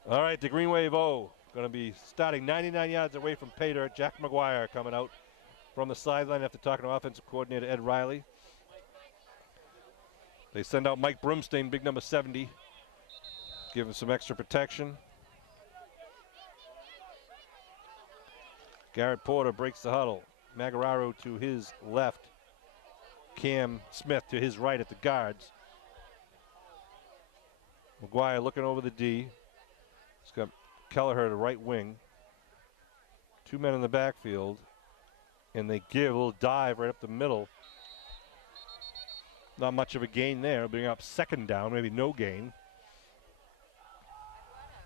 All right, the Green Wave O going to be starting 99 yards away from Pater. Jack McGuire coming out from the sideline after talking to offensive coordinator Ed Riley. They send out Mike Broomstein, big number 70, give him some extra protection. Garrett Porter breaks the huddle. Magararo to his left. Cam Smith to his right at the guards. McGuire looking over the D. He's got Kelleher to right wing. 2 men in the backfield. And they give a little dive right up the middle. Not much of a gain there. Bring up 2nd down, maybe no gain.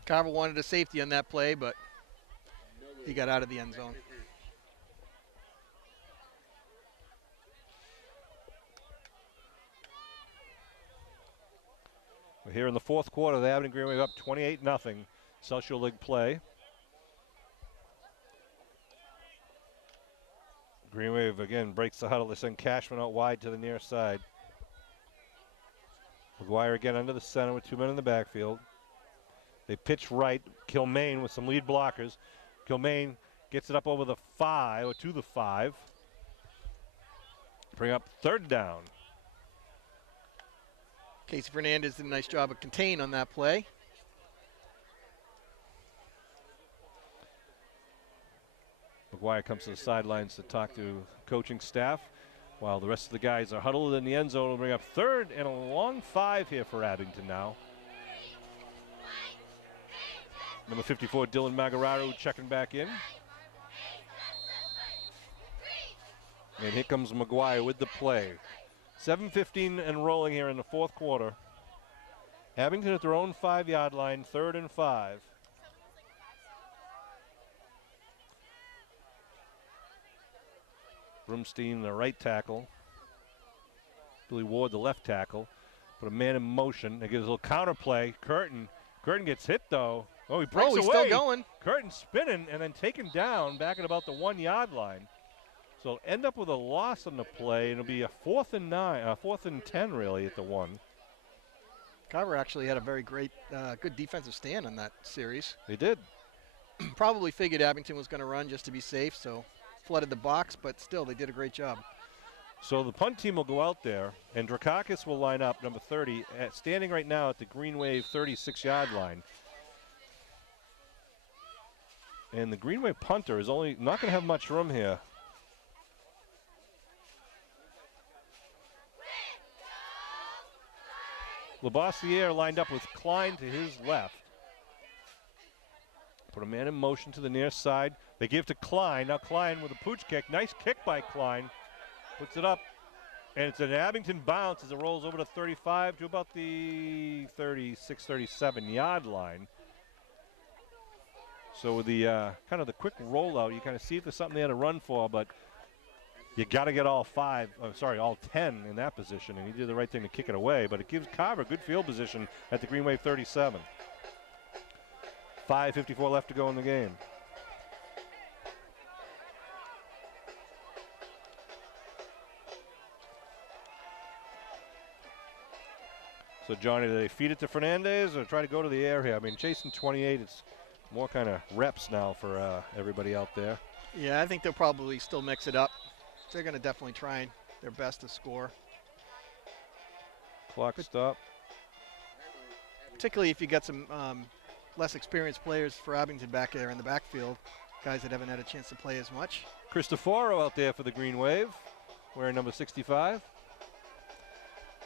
Carver wanted a safety on that play, but he got out of the end zone. We're here in the 4th quarter. The Abington Green Wave up 28-0. South Shore League play. Green Wave again breaks the huddle. They send Cashman out wide to the near side. McGuire again under the center with 2 men in the backfield. They pitch right. Kilmaine with some lead blockers. Kilmaine gets it up over the 5 or to the 5. Bring up 3rd down. Casey Fernandez did a nice job of contain on that play. McGuire comes to the sidelines to talk to coaching staff while the rest of the guys are huddled in the end zone. Will bring up 3rd and a long 5 here for Abington now. Number 54, Dylan Magararo checking back in. And here comes McGuire with the play. 7:15 and rolling here in the 4th quarter. Abington at their own 5-yard line, 3rd and 5. Broomstein, the right tackle. Billy Ward, the left tackle. Put a man in motion. They gives a little counter play. Curtin gets hit though. Oh, he breaks away. He's still going. Curtin spinning and then taken down back at about the 1-yard line. So end up with a loss on the play. It'll be a 4th and 9, 4th and 10 really at the 1. Carver actually had a very great, good defensive stand on that series. They did. Probably figured Abington was going to run just to be safe, so flooded the box, but still they did a great job. So the punt team will go out there, and Drakakis will line up, number 30, standing right now at the Green Wave 36-yard line. And the Green Wave punter is only not going to have much room here. Labossiere lined up with Klein to his left. Put a man in motion to the near side. They give to Klein. Now Klein with a pooch kick. Nice kick by Klein. Puts it up. And it's an Abington bounce as it rolls over to 35 to about the 36, 37-yard line. So with the kind of the quick rollout, you kind of see if there's something there to run for, but you got to get all 10 in that position, and he did the right thing to kick it away, but it gives Carver good field position at the Green Wave 37. 5:54 left to go in the game. So, Johnny, do they feed it to Fernandez or try to go to the air here? I mean, chasing 28, it's more kind of reps now for everybody out there. Yeah, I think they'll probably still mix it up. They're going to definitely try their best to score. Clock stop. Particularly if you get some less experienced players for Abington back there in the backfield, guys that haven't had a chance to play as much. Cristoforo out there for the Green Wave, wearing number 65.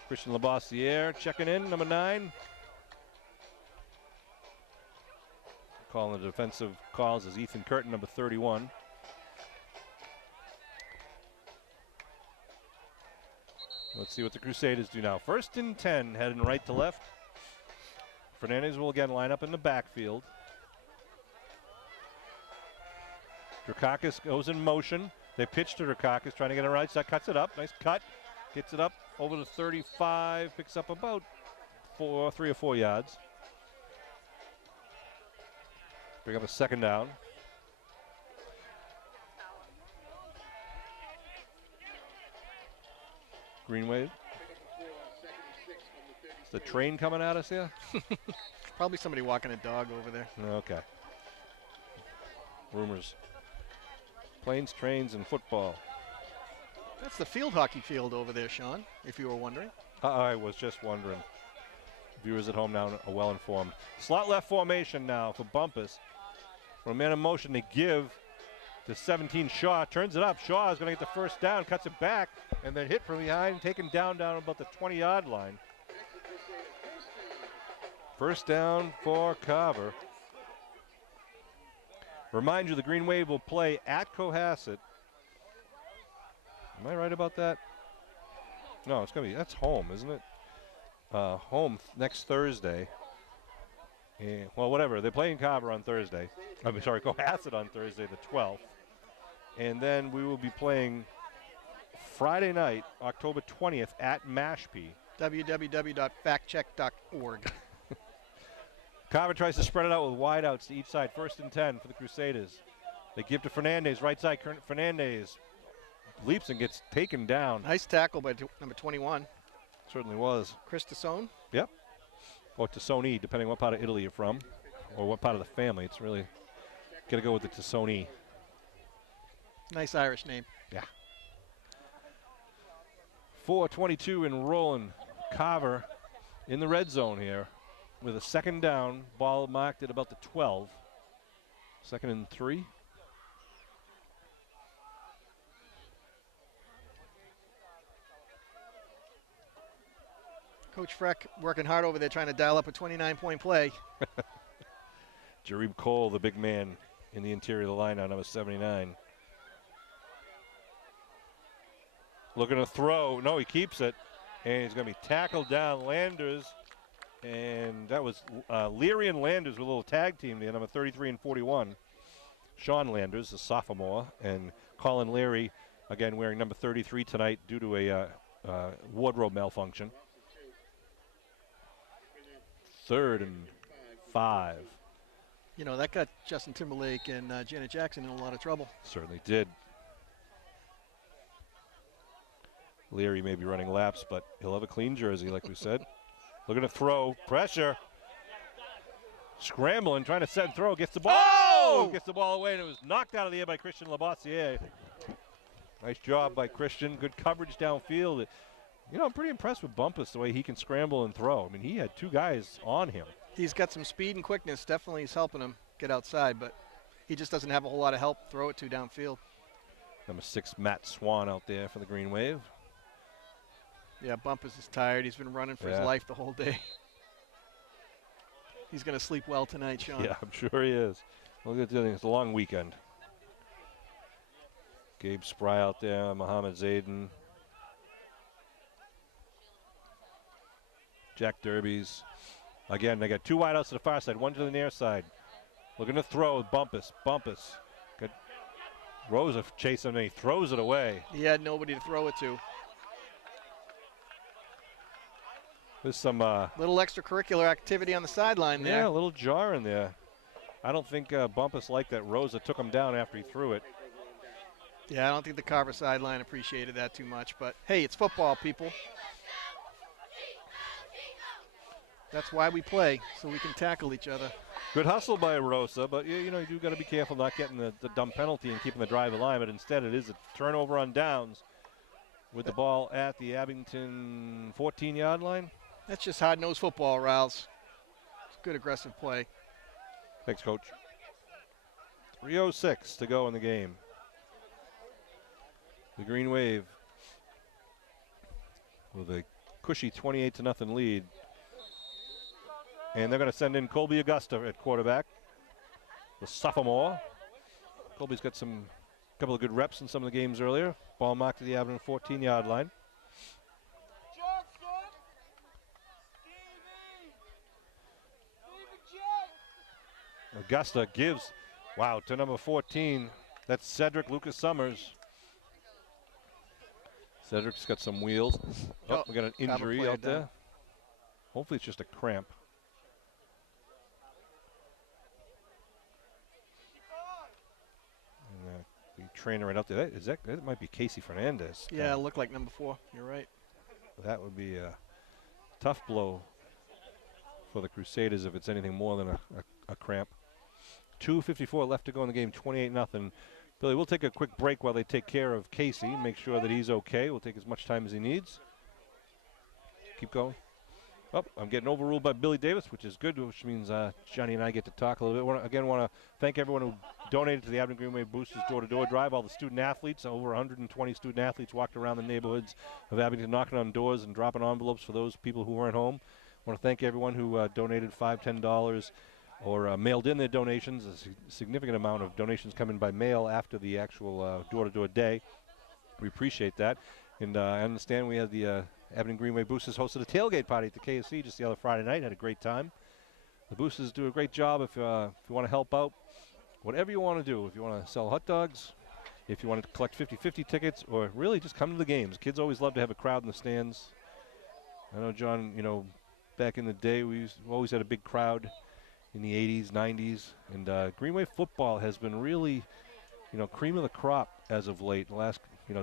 Christian Labossiere checking in, number 9. Calling the defensive calls is Ethan Curtin, number 31. Let's see what the Crusaders do now. 1st and 10, heading right to left. Fernandez will again line up in the backfield. Drakakis goes in motion. They pitch to Drakakis, trying to get it right side. Cuts it up. Nice cut. Gets it up over to 35. Picks up about 3 or 4 yards. Bring up a 2nd down. Green Wave. Is the train coming at us here? Probably somebody walking a dog over there. Okay. Rumors. Planes, trains, and football. That's the field hockey field over there, Sean, if you were wondering. I was just wondering. Viewers at home now are well informed. Slot left formation now for Bumpus. For a man in motion, they give to 17 Shaw. Turns it up. Shaw is going to get the 1st down, cuts it back, and then hit from behind, taken down about the 20-yard line. 1st down for Carver. Remind you, the Green Wave will play at Cohasset. Am I right about that? No, it's going to be, that's home, isn't it? Home next Thursday. And, well, whatever. They're playing Carver on Thursday. I'm sorry, Cohasset on Thursday, the 12th. And then we will be playing Friday night, October 20th at Mashpee. www.factcheck.org. Carver tries to spread it out with wideouts to each side. 1st and 10 for the Crusaders. They give to Fernandez, right side. Fernandez leaps and gets taken down. Nice tackle by number 21. Certainly was. Chris Tassone. Yep. Or Tassoni, depending what part of Italy you're from, or what part of the family. It's really got to go with the Tassoni. Nice Irish name. Yeah. 4:22 and rolling. Carver in the red zone here with a 2nd down. Ball marked at about the 12. 2nd and 3. Coach Freck working hard over there trying to dial up a 29-point play. Jareem Cole, the big man in the interior of the line now, number 79. Looking to throw. No, he keeps it. And he's going to be tackled down. Landers. And that was Leary and Landers with a little tag team there, number 33 and 41. Sean Landers, a sophomore. And Colin Leary, again, wearing number 33 tonight due to a wardrobe malfunction. 3rd and 5. You know, that got Justin Timberlake and Janet Jackson in a lot of trouble. Certainly did. Leary may be running laps, but he'll have a clean jersey, like we said. Looking to throw. Pressure. Scrambling, trying to set and throw. Gets the ball. Oh! Gets the ball away, and it was knocked out of the air by Christian Labossiere. Nice job by Christian. Good coverage downfield. You know, I'm pretty impressed with Bumpus, the way he can scramble and throw. I mean, he had two guys on him. He's got some speed and quickness. Definitely is helping him get outside, but he just doesn't have a whole lot of help throw it to downfield. Number 6, Matt Swan out there for the Green Wave. Yeah, Bumpus is tired. He's been running for his life the whole day. He's going to sleep well tonight, Sean. Yeah, I'm sure he is. Look at it's a long weekend. Gabe Spry out there, Muhammad Zayden. Jack Derbies. Again, they got two wideouts to the far side, one to the near side. Looking to throw with Bumpus. Good. Rosa chasing him, and he throws it away. He had nobody to throw it to. There's some little extracurricular activity on the sideline there. Yeah, a little jar in there. I don't think Bumpus liked that Rosa took him down after he threw it. Yeah, I don't think the Carver sideline appreciated that too much, but hey, it's football, people. That's why we play, so we can tackle each other. Good hustle by Rosa, but you know, you do got to be careful not getting the dumb penalty and keeping the drive alive, but instead it is a turnover on downs with the ball at the Abington 14-yard line. That's just hard-nosed football, Riles. It's good aggressive play. Thanks, Coach. 3:06 to go in the game. The Green Wave with a cushy 28-0 lead. And they're going to send in Colby Augusta at quarterback, the sophomore. Colby's got a couple of good reps in some of the games earlier. Ball marked at the Abington 14-yard line. Augusta gives, to number 14. That's Cedric Lucas Summers. Cedric's got some wheels. Oh, we got an injury out there. Hopefully it's just a cramp. And the trainer right out there, that might be Casey Fernandez. Yeah, it looked like number 4. You're right. That would be a tough blow for the Crusaders if it's anything more than a cramp. 2:54 left to go in the game, 28-0. Billy, we'll take a quick break while they take care of Casey, make sure that he's okay. We'll take as much time as he needs. Keep going. Oh, I'm getting overruled by Billy Davis, which is good, which means Johnny and I get to talk a little bit. Again, want to thank everyone who donated to the Abington Green Wave Boosters door-to-door drive. All the student athletes, over 120 student athletes walked around the neighborhoods of Abington knocking on doors and dropping envelopes for those people who weren't home. I want to thank everyone who donated $5, $10 or mailed in their donations. A significant amount of donations come in by mail after the actual door-to-door day. We appreciate that. And I understand we had the Abington Green Wave Boosters hosted a tailgate party at the KSC just the other Friday night. Had a great time. The Boosters do a great job if you want to help out. Whatever you want to do. If you want to sell hot dogs, if you want to collect 50-50 tickets, or really just come to the games. Kids always love to have a crowd in the stands. I know, John, back in the day, we always had a big crowd in the 80s, 90s. And Green Wave football has been really, cream of the crop as of late, the last,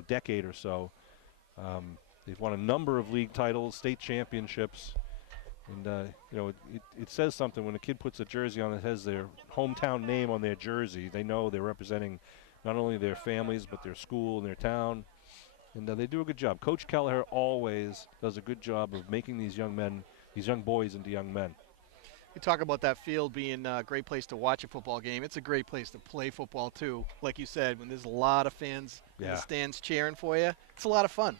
decade or so. They've won a number of league titles, state championships. And, it says something when a kid puts a jersey on that has their hometown name on their jersey. They know they're representing not only their families, but their school and their town. And they do a good job. Coach Kelleher always does a good job of making these young boys into young men. We talk about that field being a great place to watch a football game. It's a great place to play football, too. Like you said, when there's a lot of fans in the stands cheering for you, it's a lot of fun.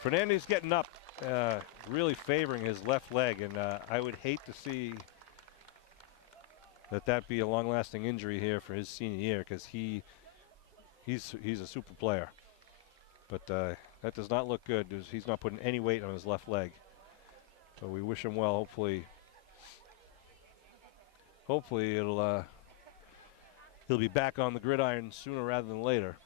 Fernandez getting up, really favoring his left leg, and I would hate to see that be a long-lasting injury here for his senior year, because he's a super player. But that does not look good. He's not putting any weight on his left leg. So we wish him well. Hopefully he'll be back on the gridiron sooner rather than later.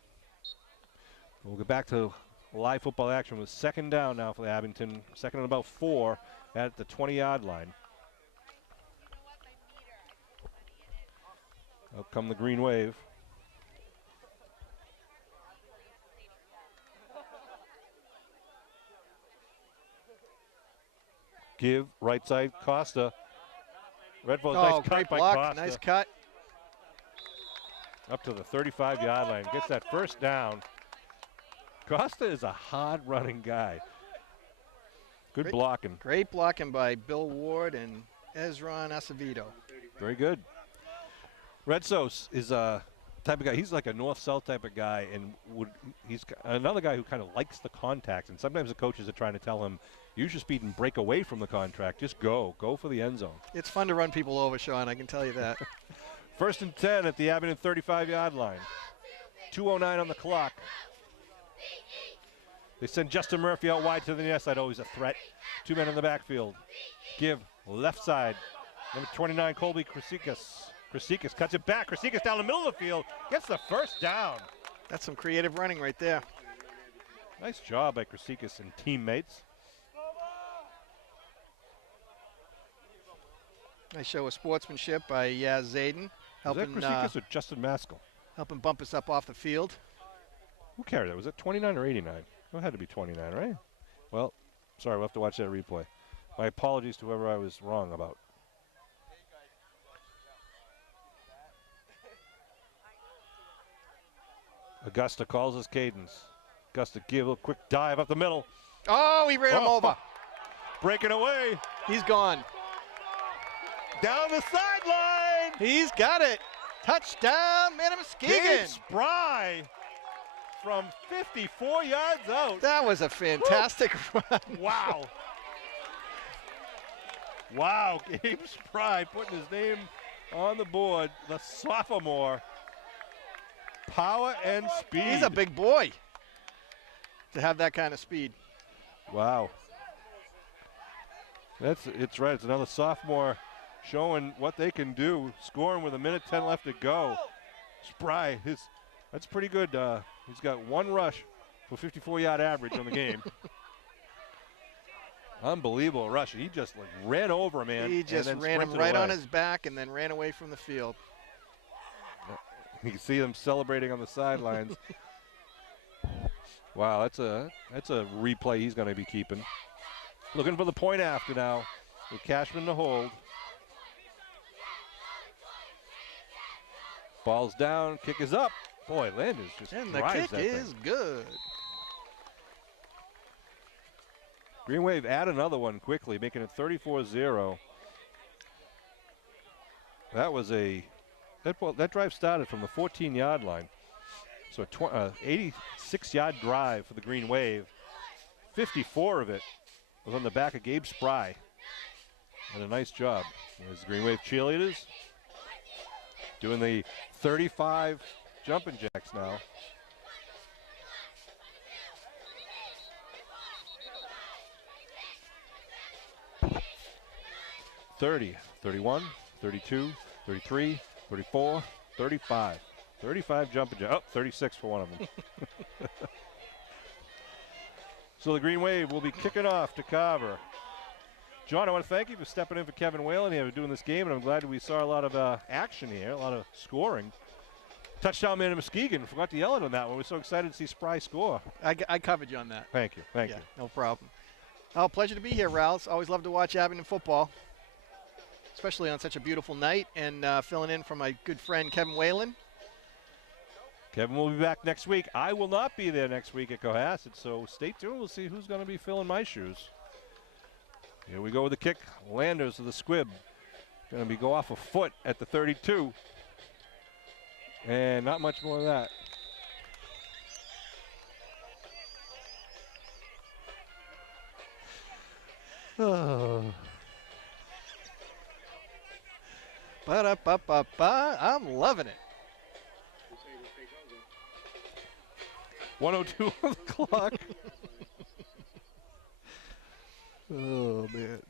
We'll get back to live football action with second down now for the Abington. Second and about 4 at the 20-yard line. Up come the Green Wave. Give, right side, Costa. Redfall, nice cut by block, Costa. nice cut. Up to the 35-yard line. Gets that first down. Costa is a hard-running guy. Good blocking. Great blocking by Bill Ward and Ezron Acevedo. Very good. Redsos is a type of guy. He's like a north-south type of guy, and he's another guy who kind of likes the contact. And sometimes the coaches are trying to tell him, use your speed and break away from the contact. Just go for the end zone. It's fun to run people over, Sean. I can tell you that. 1st and 10 at the Abington 35-yard line. 2:09 on the clock. They send Justin Murphy out wide to the near side. Always a threat. 2 men in the backfield. Give left side. Number 29, Colby Krasikas. Krasikas cuts it back. Krasikas down the middle of the field. Gets the first down. That's some creative running right there. Nice job by Krasikas and teammates. Nice show of sportsmanship by Yaz Zayden. Was that Krasikas or Justin Maskell? Helping bump us up off the field. Who carried that? Was it 29 or 89? It had to be 29, right? Well, sorry, we'll have to watch that replay. My apologies to whoever I was wrong about. Augusta calls his cadence. Augusta give a little quick dive up the middle. Oh, he ran him over. Breaking away. He's gone. Down the sideline. He's got it. Touchdown, Muskegon. Gabe Spry from 54 yards out. That was a fantastic run. Wow. Wow, Gabe Spry putting his name on the board. The sophomore. Power and speed. He's a big boy to have that kind of speed. Wow. It's right. It's another sophomore showing what they can do, scoring with 1:10 left to go. Spry, that's pretty good. He's got 1 rush for 54-yard average on the game. Unbelievable rush. He just ran over a man. He just ran him right on his back and then ran away from the field. You can see them celebrating on the sidelines. Wow, that's a replay he's going to be keeping. Looking for the point after now with Cashman to hold. Ball's down, kick is up. Boy, Landers just and the drives kick is good. Green Wave add another one quickly, making it 34-0. That drive started from the 14-yard line. So a 86-yard drive for the Green Wave. 54 of it was on the back of Gabe Spry. And a nice job. There's the Green Wave cheerleaders doing the 35 jumping jacks now. (30, 31, 32, 33, 34, 35. 35 jumping jacks. Oh, 36 for one of them. So the Green Wave will be kicking off to Carver. John, I want to thank you for stepping in for Kevin Whalen here doing this game, and I'm glad we saw a lot of action here, a lot of scoring. Touchdown man in Muskegon. Forgot to yell it on that one. We're so excited to see Spry score. I covered you on that. Thank you. Thank you. No problem. Oh, pleasure to be here, Ralph. Always love to watch Abington football, especially on such a beautiful night, and filling in for my good friend Kevin Whalen. Kevin will be back next week. I will not be there next week at Cohasset, so stay tuned. We'll see who's going to be filling my shoes. Here we go with the kick. Landers of the squib. Going to be go off a foot at the 32. And not much more of that. Oh. Ba-da-ba-ba-ba. I'm loving it. 1:02 on the clock. Oh, man.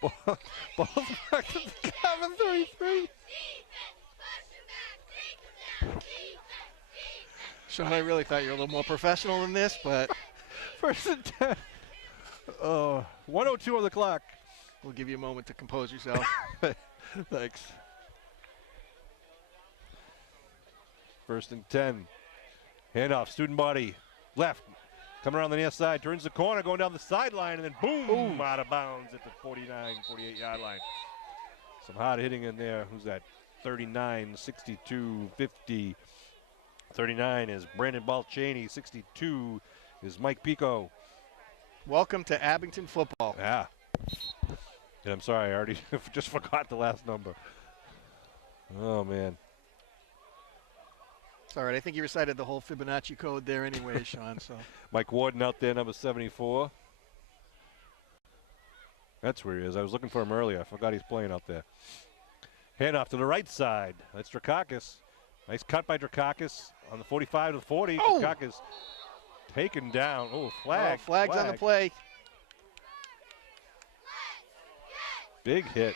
Ball's back to the Carver 33. Sean, I really thought you were a little more professional than this, but 1st and 10. 1:02 on the clock. we'll give you a moment to compose yourself. Thanks. 1st and 10. Handoff, student body, left. Coming around the near side, turns the corner, going down the sideline, and then boom, out of bounds at the 49, 48-yard line. Some hard hitting in there. Who's that? 39, 62, 50. 39 is Brandon Balchaney. 62 is Mike Pico. Welcome to Abington football. Yeah. And I'm sorry, I already just forgot the last number. Oh, man. It's all right. I think you recited the whole Fibonacci code there anyway, Sean. So Mike Warden out there, number 74. That's where he is. I was looking for him earlier. I forgot he's playing out there. Handoff to the right side. That's Drakakis. Nice cut by Drakakis on the 45 to the 40. Oh! Drakakis taken down. Oh, flag. Oh, flags on the play. Big hit.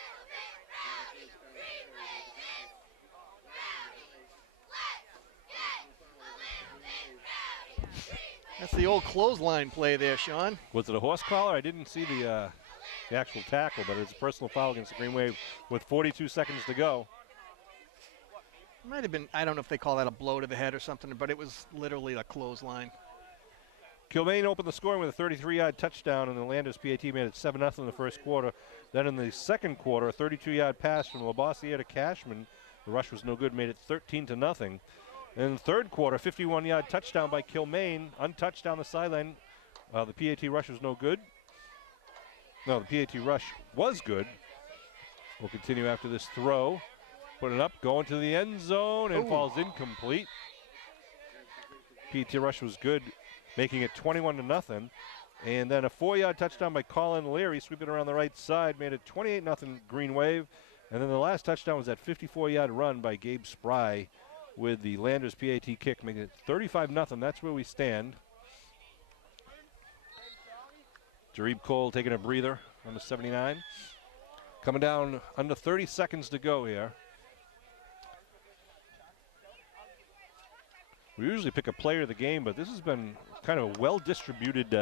That's the old clothesline play there, Sean. Was it a horse collar? I didn't see the actual tackle, but it's a personal foul against the Green Wave with 42 seconds to go. Might have been, I don't know if they call that a blow to the head or something, but it was literally a clothesline. Kilmaine opened the scoring with a 33-yard touchdown, and the Landers PAT made it 7-0 in the first quarter. Then in the second quarter, a 32-yard pass from Labossiere to Cashman. The rush was no good, made it 13-0. In the third quarter, 51-yard touchdown by Kilmaine, untouched down the sideline. The PAT rush was no good. No, the PAT rush was good. We'll continue after this throw. Put it up, going to the end zone, and falls incomplete. PAT rush was good, making it 21-0. And then a 4-yard touchdown by Colin Leary, sweeping around the right side, made it 28-0 Green Wave. And then the last touchdown was that 54-yard run by Gabe Spry with the Landers PAT kick, making it 35-0. That's where we stand. Jareeb Cole taking a breather, number 79. Coming down under 30 seconds to go here. We usually pick a player of the game, but this has been kind of a well-distributed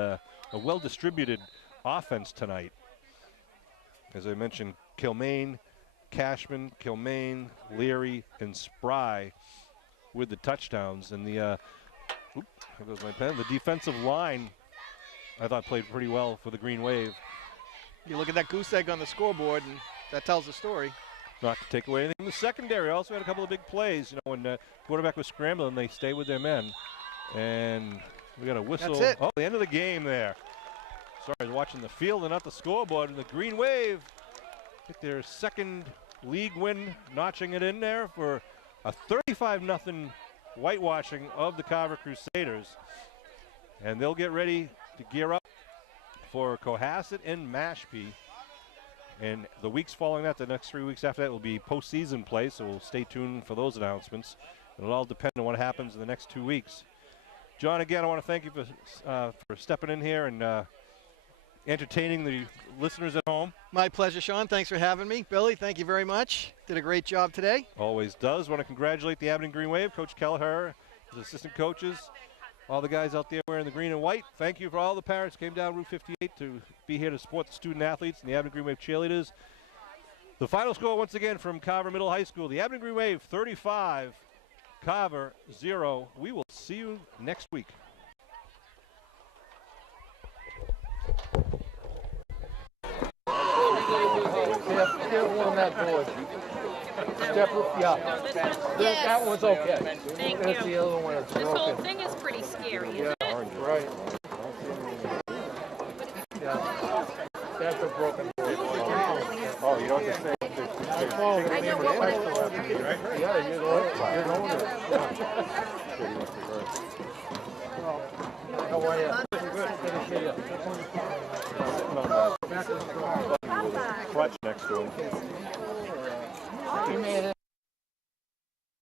offense tonight. As I mentioned, Kilmaine, Cashman, Kilmaine, Leary, and Spry with the touchdowns. And the, there goes my pen. The defensive line, I thought, played pretty well for the Green Wave. You look at that goose egg on the scoreboard, and that tells the story. Not to take away anything from the secondary. Also had a couple of big plays. You know, when the quarterback was scrambling, they stay with their men. And we got a whistle. That's it. Oh, the end of the game there. Sorry, I was watching the field and not the scoreboard. And the Green Wave hit their second league win, notching it in there for a 35-0 whitewashing of the Carver Crusaders. And they'll get ready to gear up for Cohasset and Mashpee. And the weeks following that, the next 3 weeks after that, will be postseason play, so we'll stay tuned for those announcements. It'll all depend on what happens in the next 2 weeks. John, again, I want to thank you for stepping in here and entertaining the listeners at home. My pleasure, Sean. Thanks for having me. Billy, thank you very much. Did a great job today. Always does. Want to congratulate the Abington Green Wave, Coach Kelleher, his assistant coaches, all the guys out there wearing the green and white. Thank you for all the parents who came down Route 58 to be here to support the student athletes and the Abington Green Wave cheerleaders. The final score once again from Carver Middle High School. The Abington Green Wave 35, Carver 0. We will see you next week. Careful on that board. Step, yeah. Yes. That one's okay. Thank That's you. the other one that's This whole broken. thing is pretty scary, isn't Yeah, it? right. Yeah. That's a broken board. Oh, you don't have to say. I know what one. Yeah, you know it. How are you? Good to see you. Crutch next to him.